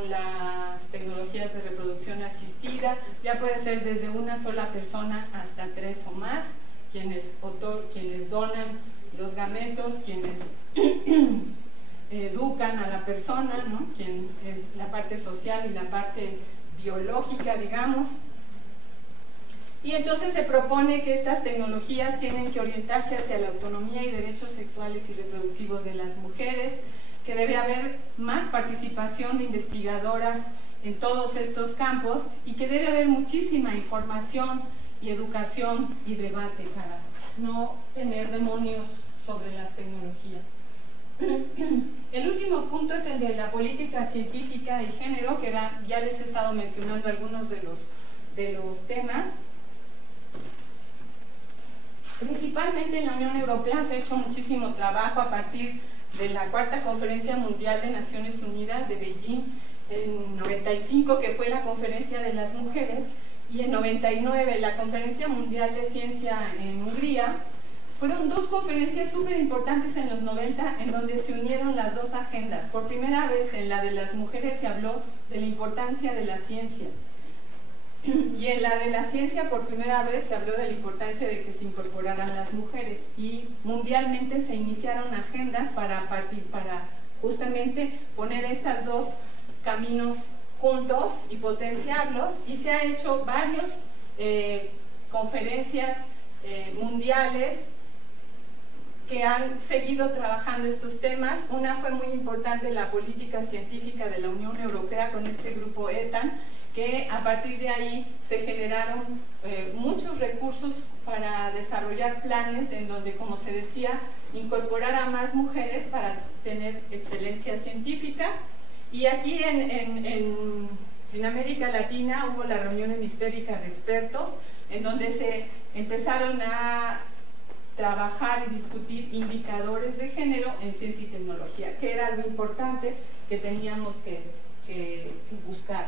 las tecnologías de reproducción asistida. Ya puede ser desde una sola persona hasta 3 o más, quienes donan los gametos, quienes educan a la persona, ¿no? Quien es la parte social y la parte biológica, digamos. Y entonces se propone que estas tecnologías tienen que orientarse hacia la autonomía y derechos sexuales y reproductivos de las mujeres, que debe haber más participación de investigadoras en todos estos campos y que debe haber muchísima información y educación y debate para no tener demonios sobre las tecnologías. El último punto es el de la política científica y género, que ya les he estado mencionando algunos de los temas. Principalmente en la Unión Europea se ha hecho muchísimo trabajo a partir de la Cuarta Conferencia Mundial de Naciones Unidas de Beijing en 95, que fue la Conferencia de las Mujeres, y en 99 la Conferencia Mundial de Ciencia en Hungría. Fueron dos conferencias súper importantes en los 90 en donde se unieron las dos agendas. Por primera vez en la de las mujeres se habló de la importancia de la ciencia. Y en la de la ciencia por primera vez se habló de la importancia de que se incorporaran las mujeres. Y mundialmente se iniciaron agendas para justamente poner estos dos caminos juntos y potenciarlos. Y se han hecho varias conferencias mundiales que han seguido trabajando estos temas. Una fue muy importante, la política científica de la Unión Europea con este grupo ETAN, que a partir de ahí se generaron muchos recursos para desarrollar planes en donde, como se decía, incorporar a más mujeres para tener excelencia científica. Y aquí en América Latina hubo la reunión hemisférica de expertos, en donde se empezaron a trabajar y discutir indicadores de género en ciencia y tecnología, que era lo importante que teníamos que buscar.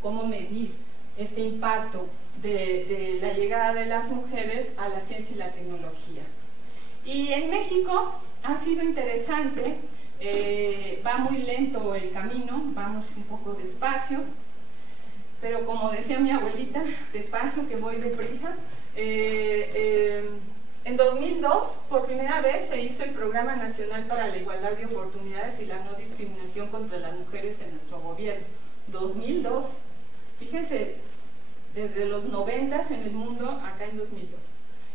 Cómo medir este impacto de la llegada de las mujeres a la ciencia y la tecnología. Y en México ha sido interesante, va muy lento el camino, vamos un poco despacio, pero como decía mi abuelita, despacio que voy deprisa. En 2002, por primera vez, se hizo el Programa Nacional para la Igualdad de Oportunidades y la No Discriminación contra las Mujeres en nuestro gobierno. 2002. Fíjense, desde los 90 en el mundo, acá en 2002.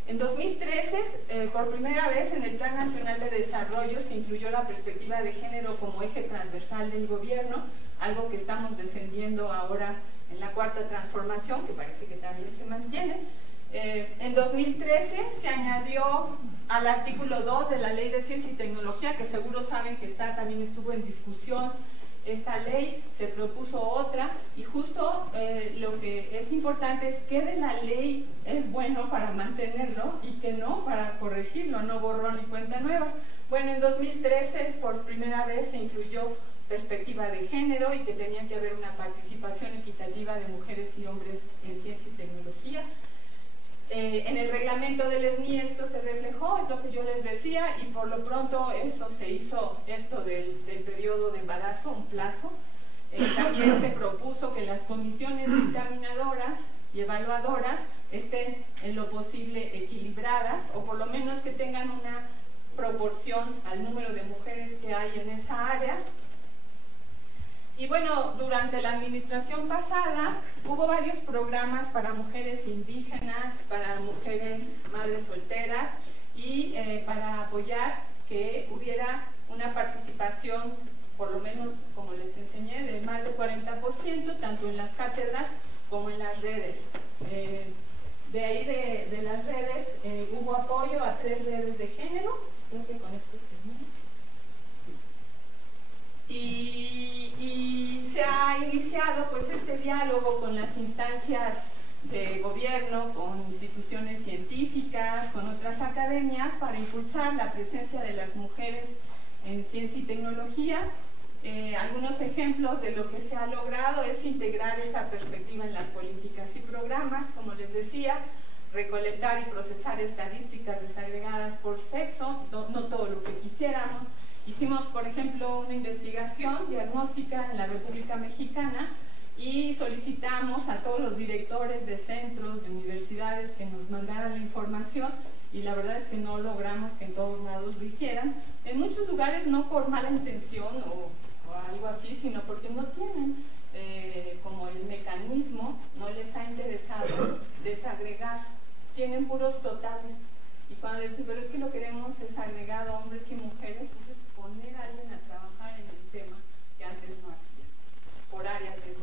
En 2013, por primera vez en el Plan Nacional de Desarrollo se incluyó la perspectiva de género como eje transversal del gobierno, algo que estamos defendiendo ahora en la Cuarta Transformación, que parece que también se mantiene. En 2013 se añadió al artículo 2 de la Ley de Ciencia y Tecnología, que seguro saben que también estuvo en discusión esta ley, se propuso otra, y justo lo que es importante es que de la ley es bueno para mantenerlo y que no para corregirlo, no borrón y cuenta nueva. Bueno, en 2013 por primera vez se incluyó perspectiva de género y que tenía que haber una participación equitativa de mujeres y hombres en ciencia y tecnología. En el reglamento del SNI esto se reflejó, es lo que yo les decía, y por lo pronto eso se hizo, esto del periodo de embarazo, un plazo. También se propuso que las comisiones dictaminadoras y evaluadoras estén en lo posible equilibradas, o por lo menos que tengan una proporción al número de mujeres que hay en esa área. Y bueno, durante la administración pasada hubo varios programas para mujeres indígenas, para mujeres madres solteras y para apoyar que hubiera una participación, por lo menos como les enseñé, de más de 40%, tanto en las cátedras como en las redes. De ahí de las redes hubo apoyo a 3 redes de género, creo que con esto termino. Y se ha iniciado pues este diálogo con las instancias de gobierno, con instituciones científicas, con otras academias para impulsar la presencia de las mujeres en ciencia y tecnología. Algunos ejemplos de lo que se ha logrado es integrar esta perspectiva en las políticas y programas, como les decía, recolectar y procesar estadísticas desagregadas por sexo, no todo lo que quisiéramos. Hicimos, por ejemplo, una investigación diagnóstica en la República Mexicana y solicitamos a todos los directores de centros, de universidades que nos mandaran la información, y la verdad es que no logramos que en todos lados lo hicieran. En muchos lugares no por mala intención o algo así, sino porque no tienen como el mecanismo, no les ha interesado desagregar, tienen puros totales. Y cuando dicen, pero es que lo queremos desagregado, hombres y mujeres, pues es poner a alguien a trabajar en el tema que antes no hacía, por áreas de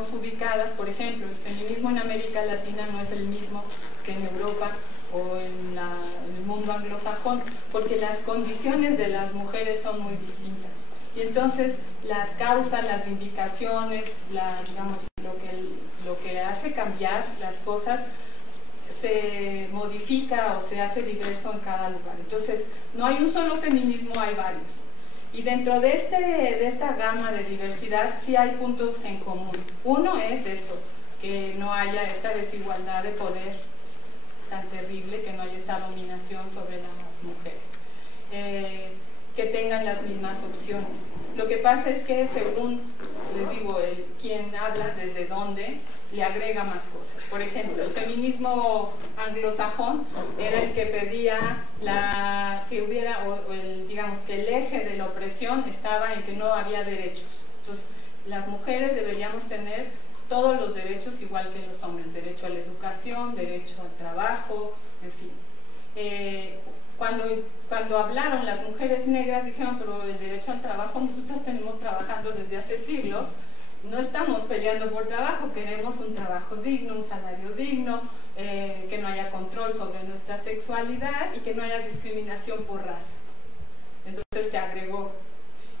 estamos ubicadas. Por ejemplo, el feminismo en América Latina no es el mismo que en Europa o en el mundo anglosajón, porque las condiciones de las mujeres son muy distintas. Y entonces las causas, las vindicaciones, digamos, lo que hace cambiar las cosas se modifica o se hace diverso en cada lugar. Entonces no hay un solo feminismo, hay varios. Y dentro de esta gama de diversidad sí hay puntos en común. Uno es esto, que no haya esta desigualdad de poder tan terrible, que no haya esta dominación sobre las mujeres, que tengan las mismas opciones. Lo que pasa es que según, les digo, quien habla desde dónde, le agrega más cosas. Por ejemplo, el feminismo anglosajón era el que pedía que hubiera, digamos, que el eje de la opresión estaba en que no había derechos. Entonces, las mujeres deberíamos tener todos los derechos igual que los hombres, derecho a la educación, derecho al trabajo, en fin. Cuando hablaron las mujeres negras, dijeron, pero el derecho al trabajo nosotras tenemos trabajando desde hace siglos, no estamos peleando por trabajo, queremos un trabajo digno, un salario digno, que no haya control sobre nuestra sexualidad y que no haya discriminación por raza. Entonces se agregó.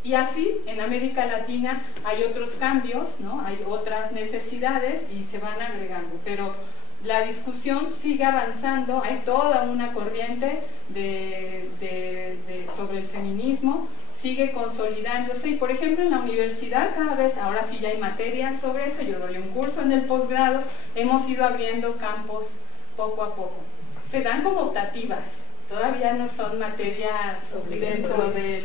Y así, en América Latina hay otros cambios, ¿no? Hay otras necesidades y se van agregando, pero la discusión sigue avanzando, hay toda una corriente sobre el feminismo, sigue consolidándose y por ejemplo en la universidad cada vez, ahora sí ya hay materias sobre eso, yo doy un curso en el posgrado, hemos ido abriendo campos poco a poco. Se dan como optativas, todavía no son materias dentro del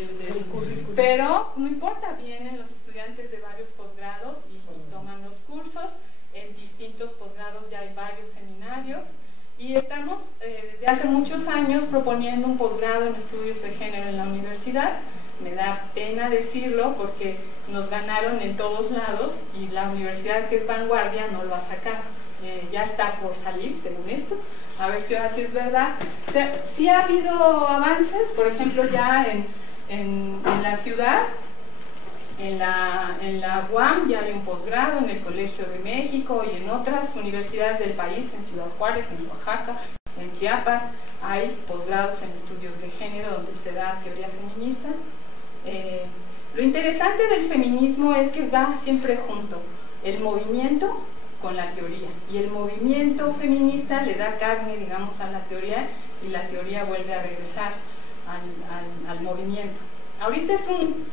currículum, pero no importa, vienen los estudiantes de varios posgrados y toman los cursos. En distintos posgrados ya hay varios seminarios y estamos desde hace muchos años proponiendo un posgrado en estudios de género en la universidad. Me da pena decirlo porque nos ganaron en todos lados y la universidad, que es vanguardia, no lo ha sacado. Ya está por salir, según esto, a ver si ahora sí es verdad. O sea, sí ha habido avances, por ejemplo ya en la ciudad. En la UAM ya hay un posgrado, en el Colegio de México y en otras universidades del país, en Ciudad Juárez, en Oaxaca, en Chiapas, hay posgrados en estudios de género donde se da teoría feminista. Lo interesante del feminismo es que va siempre junto el movimiento con la teoría, y el movimiento feminista le da carne, digamos, a la teoría, y la teoría vuelve a regresar al movimiento. Ahorita es un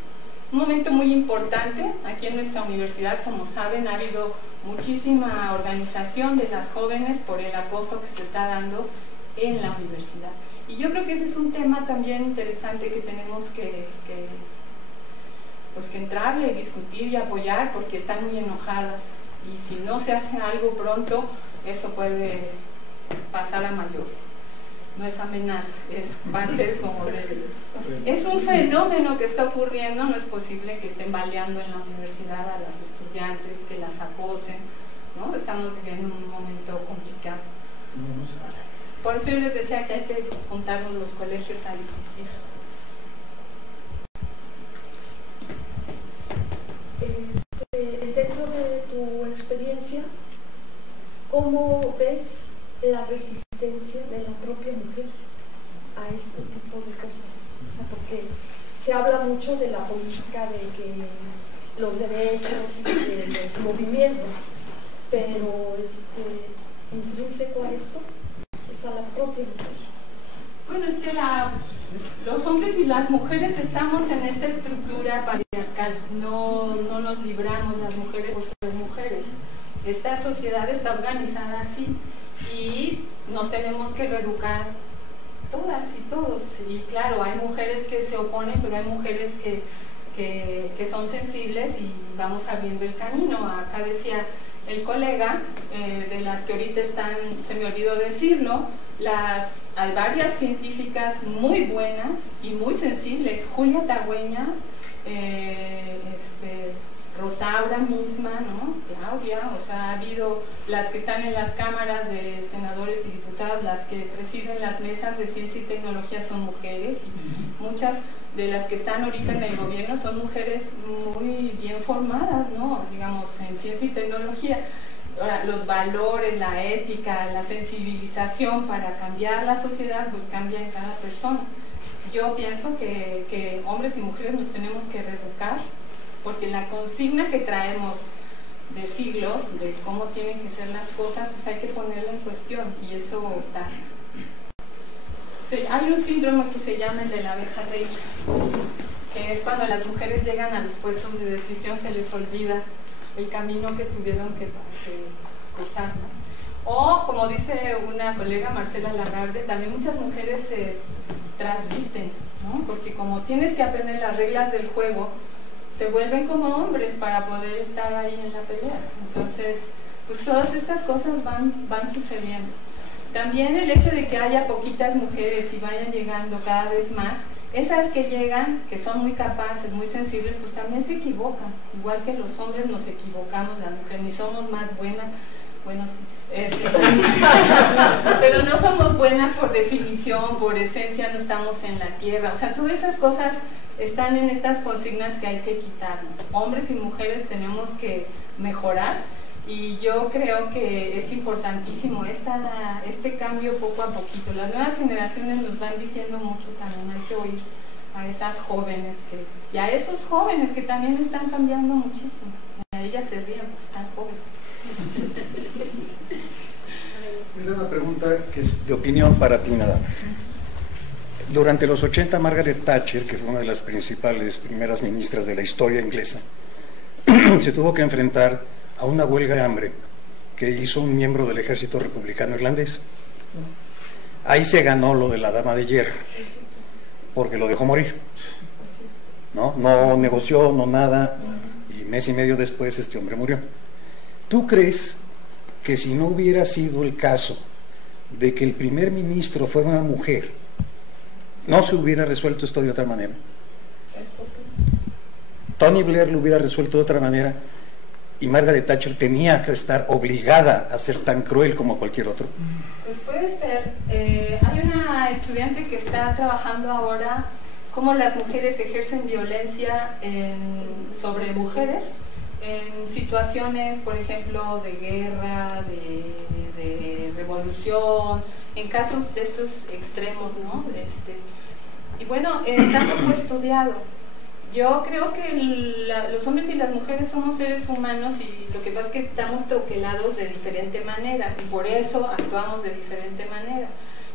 momento muy importante aquí en nuestra universidad. Como saben, ha habido muchísima organización de las jóvenes por el acoso que se está dando en la universidad. Y yo creo que ese es un tema también interesante que tenemos que entrarle, discutir y apoyar, porque están muy enojadas. Y si no se hace algo pronto, eso puede pasar a mayores. No es amenaza, es parte como de... Es un fenómeno que está ocurriendo, no es posible que estén baleando en la universidad a las estudiantes, que las acosen, ¿no? Estamos viviendo un momento complicado. No se vale. Por eso yo les decía que hay que juntarnos los colegios a discutir. Dentro de tu experiencia, ¿cómo ves la resistencia de la propia mujer a este tipo de cosas? O sea, porque se habla mucho de la política, de que los derechos y de los movimientos, pero intrínseco a esto está la propia mujer. Bueno, es que los hombres y las mujeres estamos en esta estructura patriarcal, no nos libramos las mujeres por ser mujeres. Esta sociedad está organizada así y nos tenemos que reeducar todas y todos. Y claro, hay mujeres que se oponen, pero hay mujeres que son sensibles y vamos abriendo el camino. Acá decía el colega, de las que ahorita están, se me olvidó decirlo, hay varias científicas muy buenas y muy sensibles. Julia Tagüeña, Rosaura misma, ¿no? Claudia, o sea, ha habido las que están en las cámaras de senadores y diputados, las que presiden las mesas de ciencia y tecnología son mujeres, y muchas de las que están ahorita en el gobierno son mujeres muy bien formadas, ¿no? Digamos, en ciencia y tecnología. Ahora, los valores, la ética, la sensibilización para cambiar la sociedad, pues cambia en cada persona. Yo pienso que hombres y mujeres nos tenemos que reeducar, porque la consigna que traemos de siglos, de cómo tienen que ser las cosas, pues hay que ponerla en cuestión, y eso da. Sí, hay un síndrome que se llama el de la abeja reina, que es cuando las mujeres llegan a los puestos de decisión, se les olvida el camino que tuvieron que cruzar, ¿no? O, como dice una colega, Marcela Lagarde, también muchas mujeres se trasvisten, ¿no? Porque como tienes que aprender las reglas del juego, se vuelven como hombres para poder estar ahí en la pelea. Entonces, pues todas estas cosas van sucediendo. También el hecho de que haya poquitas mujeres y vayan llegando cada vez más, esas que llegan, que son muy capaces, muy sensibles, pues también se equivocan. Igual que los hombres nos equivocamos, las mujeres ni somos más buenas, bueno, sí, pero no somos buenas por definición, por esencia, no estamos en la tierra. O sea, todas esas cosas están en estas consignas que hay que quitarnos. Hombres y mujeres tenemos que mejorar, y yo creo que es importantísimo este cambio poco a poquito. Las nuevas generaciones nos van diciendo mucho también, hay que oír a esas jóvenes y a esos jóvenes que también están cambiando muchísimo. A ellas se ríen porque están jóvenes. Mira, una pregunta que es de opinión para ti nada más. Durante los 80, Margaret Thatcher, que fue una de las primeras ministras de la historia inglesa, se tuvo que enfrentar a una huelga de hambre que hizo un miembro del ejército republicano irlandés. Ahí se ganó lo de la dama de hierro, porque lo dejó morir. No negoció, no nada, y mes y medio después este hombre murió. ¿Tú crees que si no hubiera sido el caso de que el primer ministro fuera una mujer, no se hubiera resuelto esto de otra manera? Es posible. Tony Blair lo hubiera resuelto de otra manera, y Margaret Thatcher tenía que estar obligada a ser tan cruel como cualquier otro. Pues puede ser. Hay una estudiante que está trabajando ahora cómo las mujeres ejercen violencia sobre mujeres en situaciones, por ejemplo, de guerra, de revolución, en casos de estos extremos, ¿no? Y bueno, está poco estudiado. Yo creo que los hombres y las mujeres somos seres humanos, y lo que pasa es que estamos troquelados de diferente manera, y por eso actuamos de diferente manera.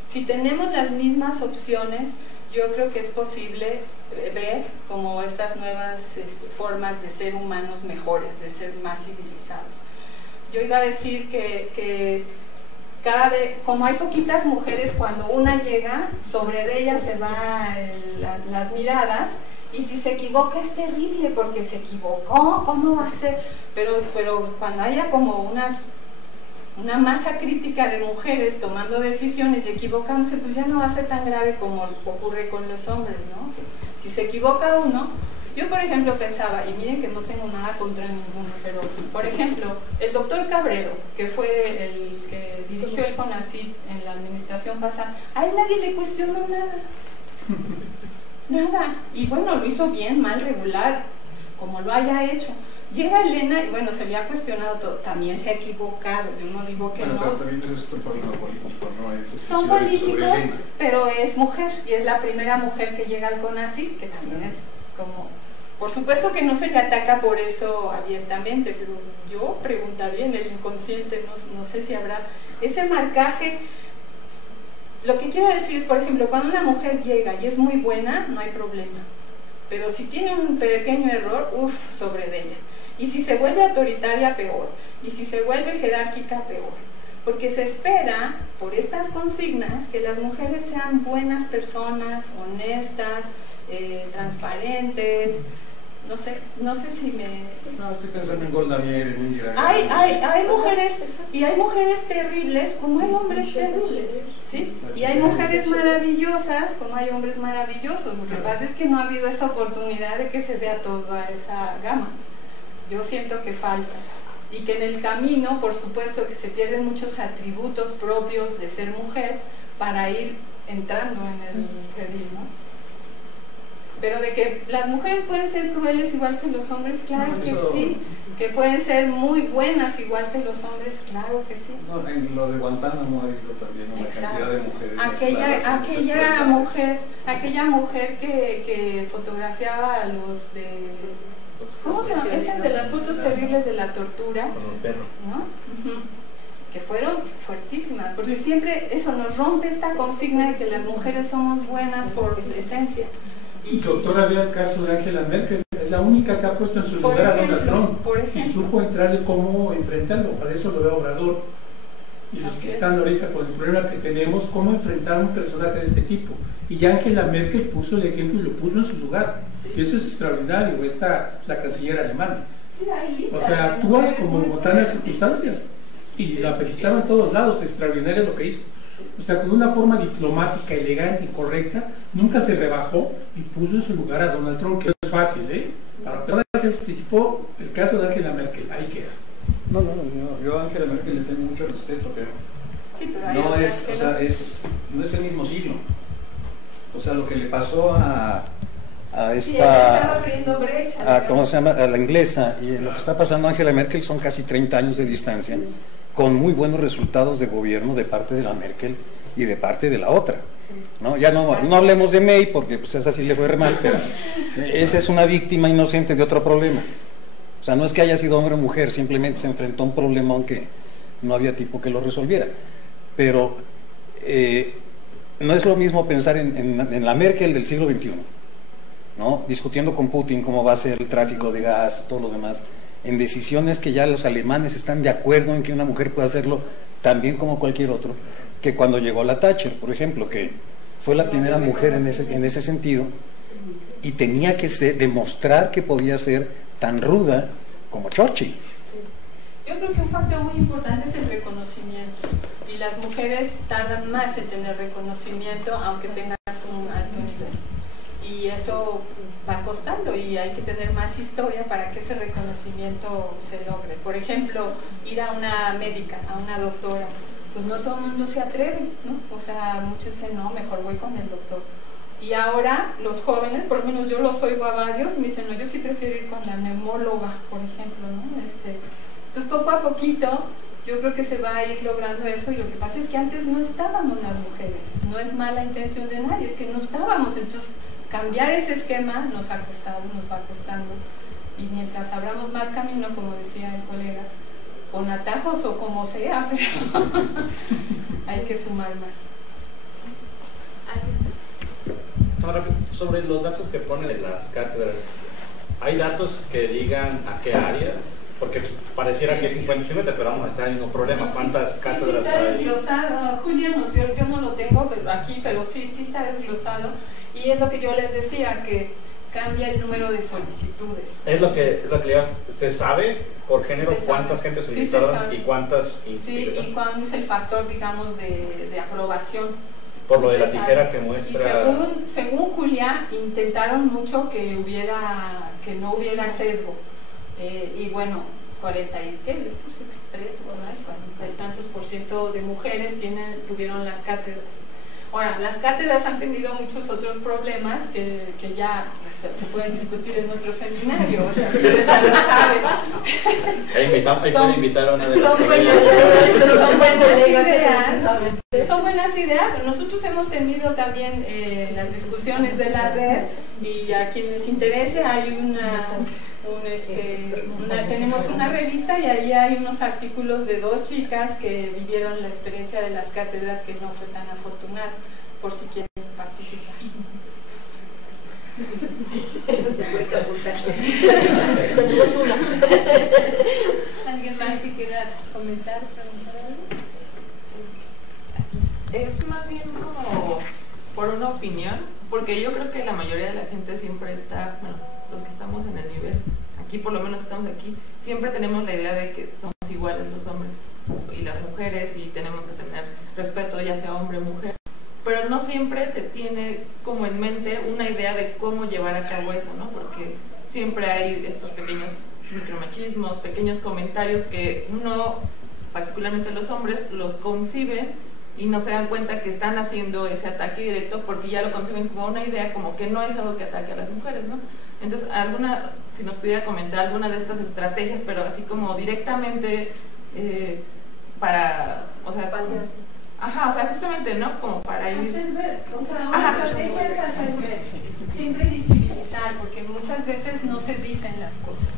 Si tenemos las mismas opciones, yo creo que es posible ver como estas nuevas formas de ser humanos mejores, de ser más civilizados. Yo iba a decir que cada vez, como hay poquitas mujeres, cuando una llega, sobre de ella se van las miradas, y si se equivoca es terrible, porque se equivocó, ¿cómo va a ser? Pero cuando haya como una masa crítica de mujeres tomando decisiones y equivocándose, pues ya no va a ser tan grave como ocurre con los hombres, ¿no? Que si se equivoca uno, yo por ejemplo pensaba, y miren que no tengo nada contra ninguno, pero por ejemplo, el doctor Cabrero, que fue el que dirigió el CONACYT en la administración pasada, a él nadie le cuestionó nada. Nada, y bueno, lo hizo bien, mal, regular, como lo haya hecho. Llega Elena y bueno, se le ha cuestionado todo, también se ha equivocado, yo no digo que no. Pero también es un problema político, ¿no? Son políticos, pero es mujer, y es la primera mujer que llega al CONACYT, que también es como, por supuesto que no se le ataca por eso abiertamente, pero yo preguntaría en el inconsciente, no sé si habrá ese marcaje. Lo que quiero decir es, por ejemplo, cuando una mujer llega y es muy buena, no hay problema. Pero si tiene un pequeño error, sobre de ella. Y si se vuelve autoritaria, peor. Y si se vuelve jerárquica, peor. Porque se espera, por estas consignas, que las mujeres sean buenas personas, honestas, transparentes. No sé si me... No, estoy pensando en Golda Meir, en Indira. Hay mujeres, y hay mujeres terribles como hay hombres terribles, ¿sí? Y hay mujeres maravillosas como hay hombres maravillosos. Lo que pasa es que no ha habido esa oportunidad de que se vea toda esa gama. Yo siento que falta. Y que en el camino, por supuesto, que se pierden muchos atributos propios de ser mujer para ir entrando en el redil, ¿no? Pero de que las mujeres pueden ser crueles igual que los hombres, claro que sí. Que pueden ser muy buenas igual que los hombres, claro que sí. No, en lo de Guantánamo ha habido también una cantidad de mujeres. Aquella mujer que fotografiaba a los de... ¿Cómo se llama? Esas de las fotos terribles de la tortura. Con el perro. ¿No? Que fueron fuertísimas, porque siempre eso nos rompe esta consigna de que las mujeres somos buenas por esencia. Y doctora, vea el caso de Angela Merkel, es la única que ha puesto en su lugar a Donald Trump y supo entrarle cómo enfrentarlo, para eso lo ve Obrador. Y los que están ahorita con el problema que tenemos, cómo enfrentar a un personaje de este tipo. Y Angela Merkel puso el ejemplo y lo puso en su lugar. Y eso es extraordinario, la canciller alemana. O sea, actúas como están las circunstancias. Y la felicitaron en todos lados, extraordinario lo que hizo. O sea, con una forma diplomática, elegante y correcta, nunca se rebajó y puso en su lugar a Donald Trump, que es fácil, ¿eh? Para personas de este tipo, el caso de Angela Merkel, ahí queda. No, yo a Angela Merkel le tengo mucho respeto, pero sí, pero no es, o sea, no es el mismo siglo. O sea, lo que le pasó a esta, ¿cómo se llama? A la inglesa, y lo que está pasando a Angela Merkel son casi 30 años de distancia, con muy buenos resultados de gobierno de parte de la Merkel y de parte de la otra, ¿no? Ya no hablemos de May, porque pues esa sí le fue re mal, pero esa es una víctima inocente de otro problema. O sea, no es que haya sido hombre o mujer, simplemente se enfrentó a un problema aunque no había tipo que lo resolviera. Pero no es lo mismo pensar en la Merkel del siglo XXI, ¿no? Discutiendo con Putin cómo va a ser el tráfico de gas, todo lo demás, en decisiones que ya los alemanes están de acuerdo en que una mujer puede hacerlo tan bien como cualquier otro, que cuando llegó la Thatcher, por ejemplo, que fue la primera mujer en ese sentido, y tenía que demostrar que podía ser tan ruda como Churchill. Yo creo que un factor muy importante es el reconocimiento, y las mujeres tardan más en tener reconocimiento aunque tengas un alto nivel, y eso va costando y hay que tener más historia para que ese reconocimiento se logre. Por ejemplo, ir a una médica, a una doctora, pues no todo el mundo se atreve, ¿no? O sea, muchos dicen, no, mejor voy con el doctor. Y ahora los jóvenes, por lo menos yo los oigo a varios, me dicen, no, yo sí prefiero ir con la neumóloga, por ejemplo, ¿no? Entonces poco a poquito yo creo que se va a ir logrando eso, y lo que pasa es que antes no estábamos las mujeres, no es mala intención de nadie, es que no estábamos, entonces cambiar ese esquema nos ha costado, nos va costando, y mientras abramos más camino, como decía el colega, con atajos o como sea, pero hay que sumar más. Ahora, sobre los datos que pone de las cátedras, ¿hay datos que digan a qué áreas? Porque pareciera que 50-50, pero vamos a estar en un problema. ¿Cuántas cátedras está hay? Desglosado. Julia nos dio, yo no lo tengo aquí, pero sí está desglosado, y es lo que yo les decía, que cambia el número de solicitudes. Es lo que se sabe por género, sí, cuántas gente solicitaron y cuántas inscritas. Sí, y cuál es el factor, digamos, de aprobación. Por lo de la tijera que muestra. Y según Julia, intentaron mucho que no hubiera sesgo. Y bueno, 40 y ¿qué? Les puse 3, ¿verdad? 40 y tantos % de mujeres tuvieron las cátedras. Ahora, las cátedras han tenido muchos otros problemas que ya se pueden discutir en otro seminario, o sea, ustedes ya lo saben. Pueden invitar a una de las son buenas ideas. Nosotros hemos tenido también las discusiones de la red, y a quien les interese hay tenemos una revista, y ahí hay unos artículos de 2 chicas que vivieron la experiencia de las cátedras, que no fue tan afortunada, por si quieren participar. ¿Alguien más que quiera comentar, preguntar algo? Es más bien como por una opinión, porque yo creo que la mayoría de la gente siempre está, bueno, los que estamos en el nivel, aquí por lo menos estamos aquí, siempre tenemos la idea de que somos iguales los hombres y las mujeres, y tenemos que tener respeto, ya sea hombre o mujer, pero no siempre se tiene como en mente una idea de cómo llevar a cabo eso, ¿no? Porque siempre hay estos pequeños micromachismos, pequeños comentarios que uno, particularmente los hombres, los conciben y no se dan cuenta que están haciendo ese ataque directo porque ya lo conciben como una idea, como que no es algo que ataque a las mujeres, ¿no? Entonces, si nos pudiera comentar alguna de estas estrategias, pero así como directamente para, o sea, ajá, o sea, justamente, ¿no? Como para ir... Hacer ver, o sea, una estrategia es hacer ver, siempre visibilizar, porque muchas veces no se dicen las cosas,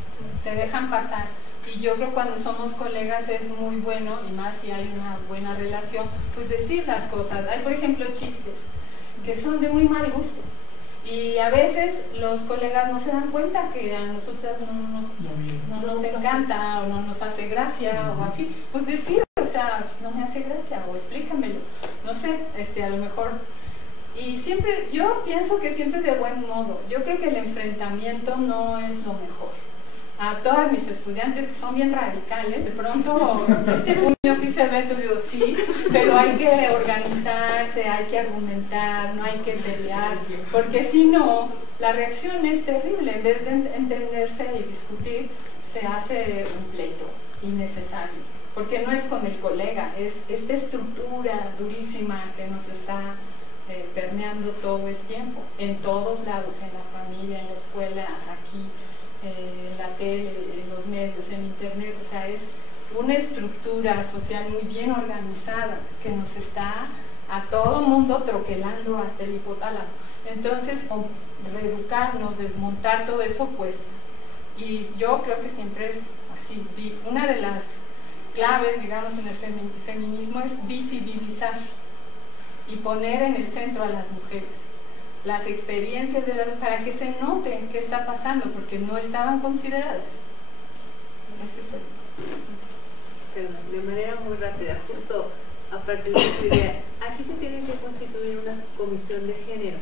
se dejan pasar. Y yo creo que cuando somos colegas es muy bueno, y más si hay una buena relación, pues decir las cosas. Hay, por ejemplo, chistes que son de muy mal gusto. Y a veces los colegas no se dan cuenta que a nosotras no nos encanta o no nos hace gracia o así. Pues decir, o sea, pues no me hace gracia o explícamelo. No sé, a lo mejor... Y siempre, yo pienso que siempre de buen modo. Yo creo que el enfrentamiento no es lo mejor. A todas mis estudiantes que son bien radicales, de pronto este puño sí se ve, entonces digo sí, pero hay que organizarse, hay que argumentar, no hay que pelear, porque si no, la reacción es terrible. En vez de entenderse y discutir, se hace un pleito innecesario, porque no es con el colega, es esta estructura durísima que nos está permeando todo el tiempo, en todos lados, en la familia, en la escuela, aquí, en la tele, en los medios, en internet. O sea, es una estructura social muy bien organizada que nos está a todo mundo troquelando hasta el hipotálamo. Entonces, reeducarnos, desmontar todo eso cuesta. Y yo creo que siempre es así. Una de las claves, digamos, en el feminismo es visibilizar y poner en el centro a las mujeres, las experiencias de para que se note qué está pasando, porque no estaban consideradas. Ese es el... De manera muy rápida, justo a partir de tu idea, aquí se tiene que constituir una comisión de género,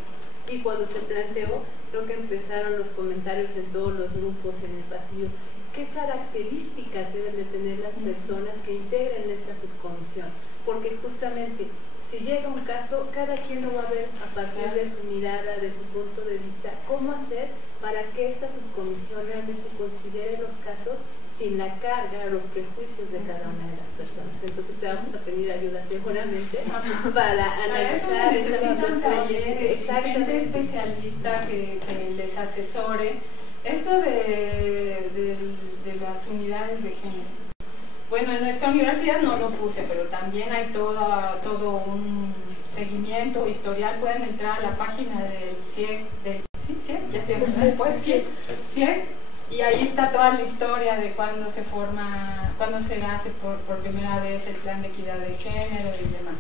y cuando se planteó, creo que empezaron los comentarios en todos los grupos, en el pasillo, ¿qué características deben de tener las personas que integren esa subcomisión? Porque justamente si llega un caso, cada quien lo va a ver a partir de su mirada, de su punto de vista, cómo hacer para que esta subcomisión realmente considere los casos sin la carga, los prejuicios de cada una de las personas. Entonces te vamos a pedir ayuda seguramente para analizar. Para eso se necesitan talleres, gente especialista que les asesore. Esto de las unidades de género. Bueno, en nuestra universidad no lo puse, pero también hay todo un seguimiento historial. Pueden entrar a la página del CIEG, CIEG, y ahí está toda la historia de cuándo se forma, cuándo se hace por primera vez el plan de equidad de género y demás.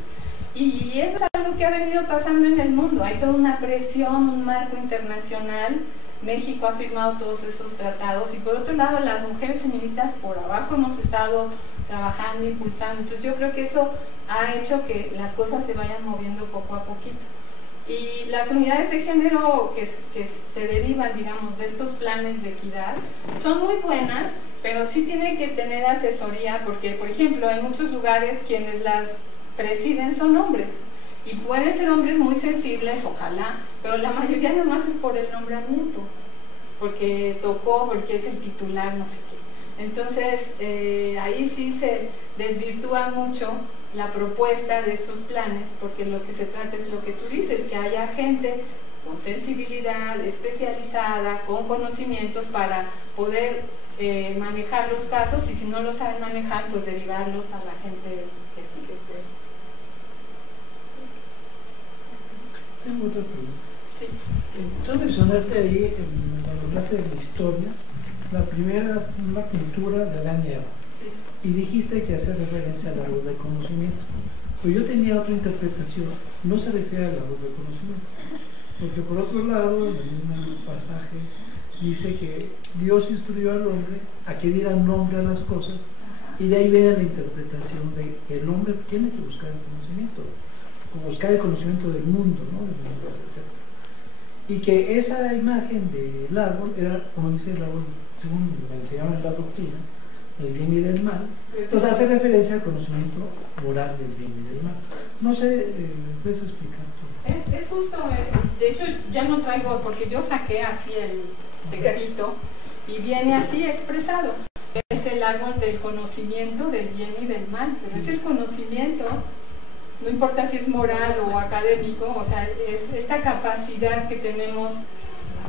Y eso es algo que ha venido pasando en el mundo. Hay toda una presión, un marco internacional. México ha firmado todos esos tratados, y por otro lado las mujeres feministas por abajo hemos estado trabajando, impulsando. Entonces yo creo que eso ha hecho que las cosas se vayan moviendo poco a poquito. Y las unidades de género que se derivan, digamos, de estos planes de equidad son muy buenas, pero sí tienen que tener asesoría, porque, por ejemplo, en muchos lugares quienes las presiden son hombres. Y pueden ser hombres muy sensibles, ojalá, pero la mayoría nada más es por el nombramiento, porque tocó, porque es el titular, no sé qué. Entonces, ahí sí se desvirtúa mucho la propuesta de estos planes, porque lo que se trata es lo que tú dices, que haya gente con sensibilidad, especializada, con conocimientos para poder manejar los casos, y si no lo saben manejar, pues derivarlos a la gente que sigue. Tengo otra pregunta. Sí. Tú mencionaste ahí, en la clase de la historia, la primera, una pintura de Adán y Eva. Sí. Y dijiste que hace referencia al árbol del conocimiento. Pues yo tenía otra interpretación, no se refiere al árbol del conocimiento. Porque por otro lado, en el mismo pasaje, dice que Dios instruyó al hombre a que diera nombre a las cosas, y de ahí viene la interpretación de que el hombre tiene que buscar el conocimiento. Buscar el conocimiento del mundo, ¿no? Del universo, etc. Y que esa imagen del árbol era, como dice el árbol, según me enseñaron en la doctrina, del bien y del mal. Entonces hace referencia al conocimiento moral del bien y del mal. No sé, ¿puedes explicar tú? Es justo, de hecho ya no traigo, porque yo saqué así el textito, y viene así expresado. Es el árbol del conocimiento del bien y del mal, pero es el conocimiento, no importa si es moral o académico, o sea, es esta capacidad que tenemos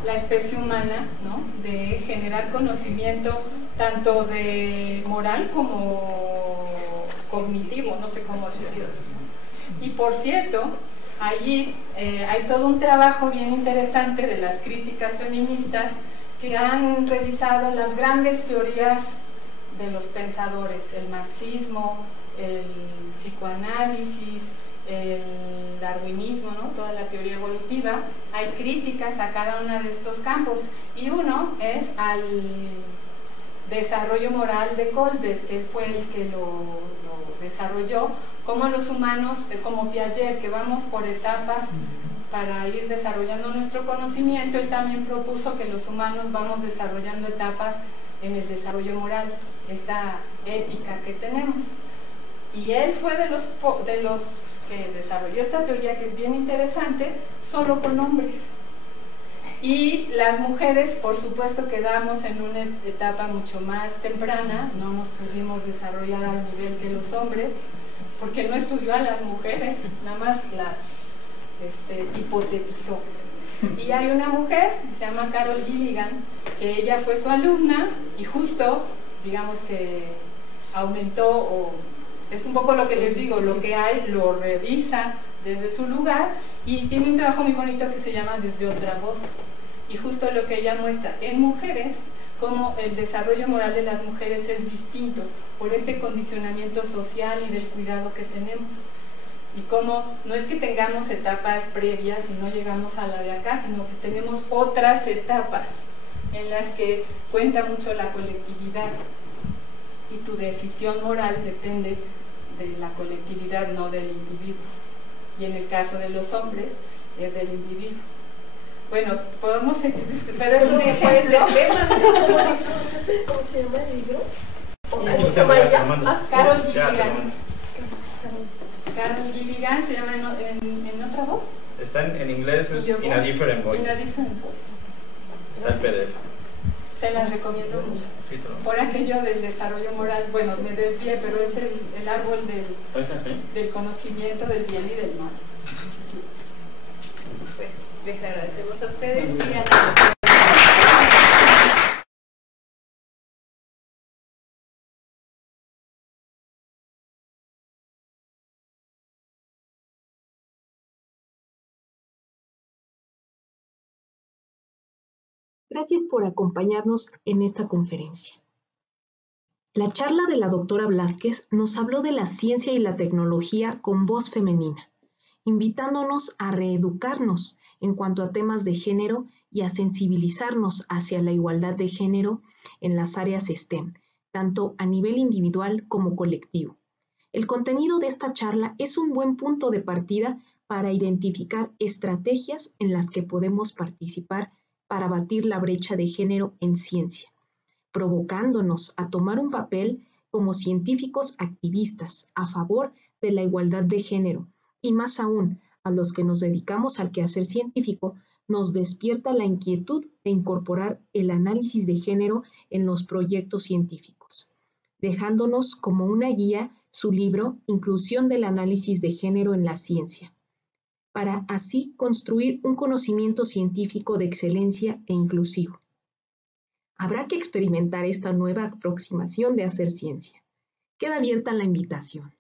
la especie humana, ¿no?, de generar conocimiento tanto de moral como cognitivo, no sé cómo decirlo. Y por cierto, allí hay todo un trabajo bien interesante de las críticas feministas que han revisado las grandes teorías de los pensadores, el marxismo, el psicoanálisis, el darwinismo, ¿no?, toda la teoría evolutiva. Hay críticas a cada uno de estos campos, y uno es al desarrollo moral de Kohlberg, que él fue el que lo desarrolló, como los humanos, como Piaget, que vamos por etapas para ir desarrollando nuestro conocimiento. Él también propuso que los humanos vamos desarrollando etapas en el desarrollo moral, esta ética que tenemos. Y él fue de los que desarrolló esta teoría, que es bien interesante, solo con hombres. Y las mujeres, por supuesto, quedamos en una etapa mucho más temprana, no nos pudimos desarrollar al nivel que los hombres, porque no estudió a las mujeres, nada más las hipotetizó. Y hay una mujer que se llama Carol Gilligan, que ella fue su alumna, y justo, digamos que aumentó, o es un poco lo que les digo, lo que hay lo revisa desde su lugar, y tiene un trabajo muy bonito que se llama Desde otra voz. Y justo lo que ella muestra en mujeres, cómo el desarrollo moral de las mujeres es distinto por este condicionamiento social y del cuidado que tenemos. Y cómo no es que tengamos etapas previas y no llegamos a la de acá, sino que tenemos otras etapas en las que cuenta mucho la colectividad. Y tu decisión moral depende de la colectividad, no del individuo. Y en el caso de los hombres, es del individuo. Bueno, podemos seguir discutiendo, pero es un ejemplo. ¿Cómo se llama el libro? Carol Gilligan. Carol Gilligan se llama en otra voz. Está en inglés, es In a Different Voice. In a Different Voice. Está en PDF. Se las recomiendo mucho. Por aquello del desarrollo moral, bueno, me desvié, pero es el árbol del conocimiento del bien y del mal. Sí, sí. Pues les agradecemos a ustedes y a la Gracias por acompañarnos en esta conferencia. La charla de la doctora Blázquez nos habló de la ciencia y la tecnología con voz femenina, invitándonos a reeducarnos en cuanto a temas de género y a sensibilizarnos hacia la igualdad de género en las áreas STEM, tanto a nivel individual como colectivo. El contenido de esta charla es un buen punto de partida para identificar estrategias en las que podemos participar para batir la brecha de género en ciencia, provocándonos a tomar un papel como científicos activistas a favor de la igualdad de género, y más aún, a los que nos dedicamos al quehacer científico, nos despierta la inquietud de incorporar el análisis de género en los proyectos científicos, dejándonos como una guía su libro Inclusión del análisis de género en la ciencia, para así construir un conocimiento científico de excelencia e inclusivo. Habrá que experimentar esta nueva aproximación de hacer ciencia. Queda abierta la invitación.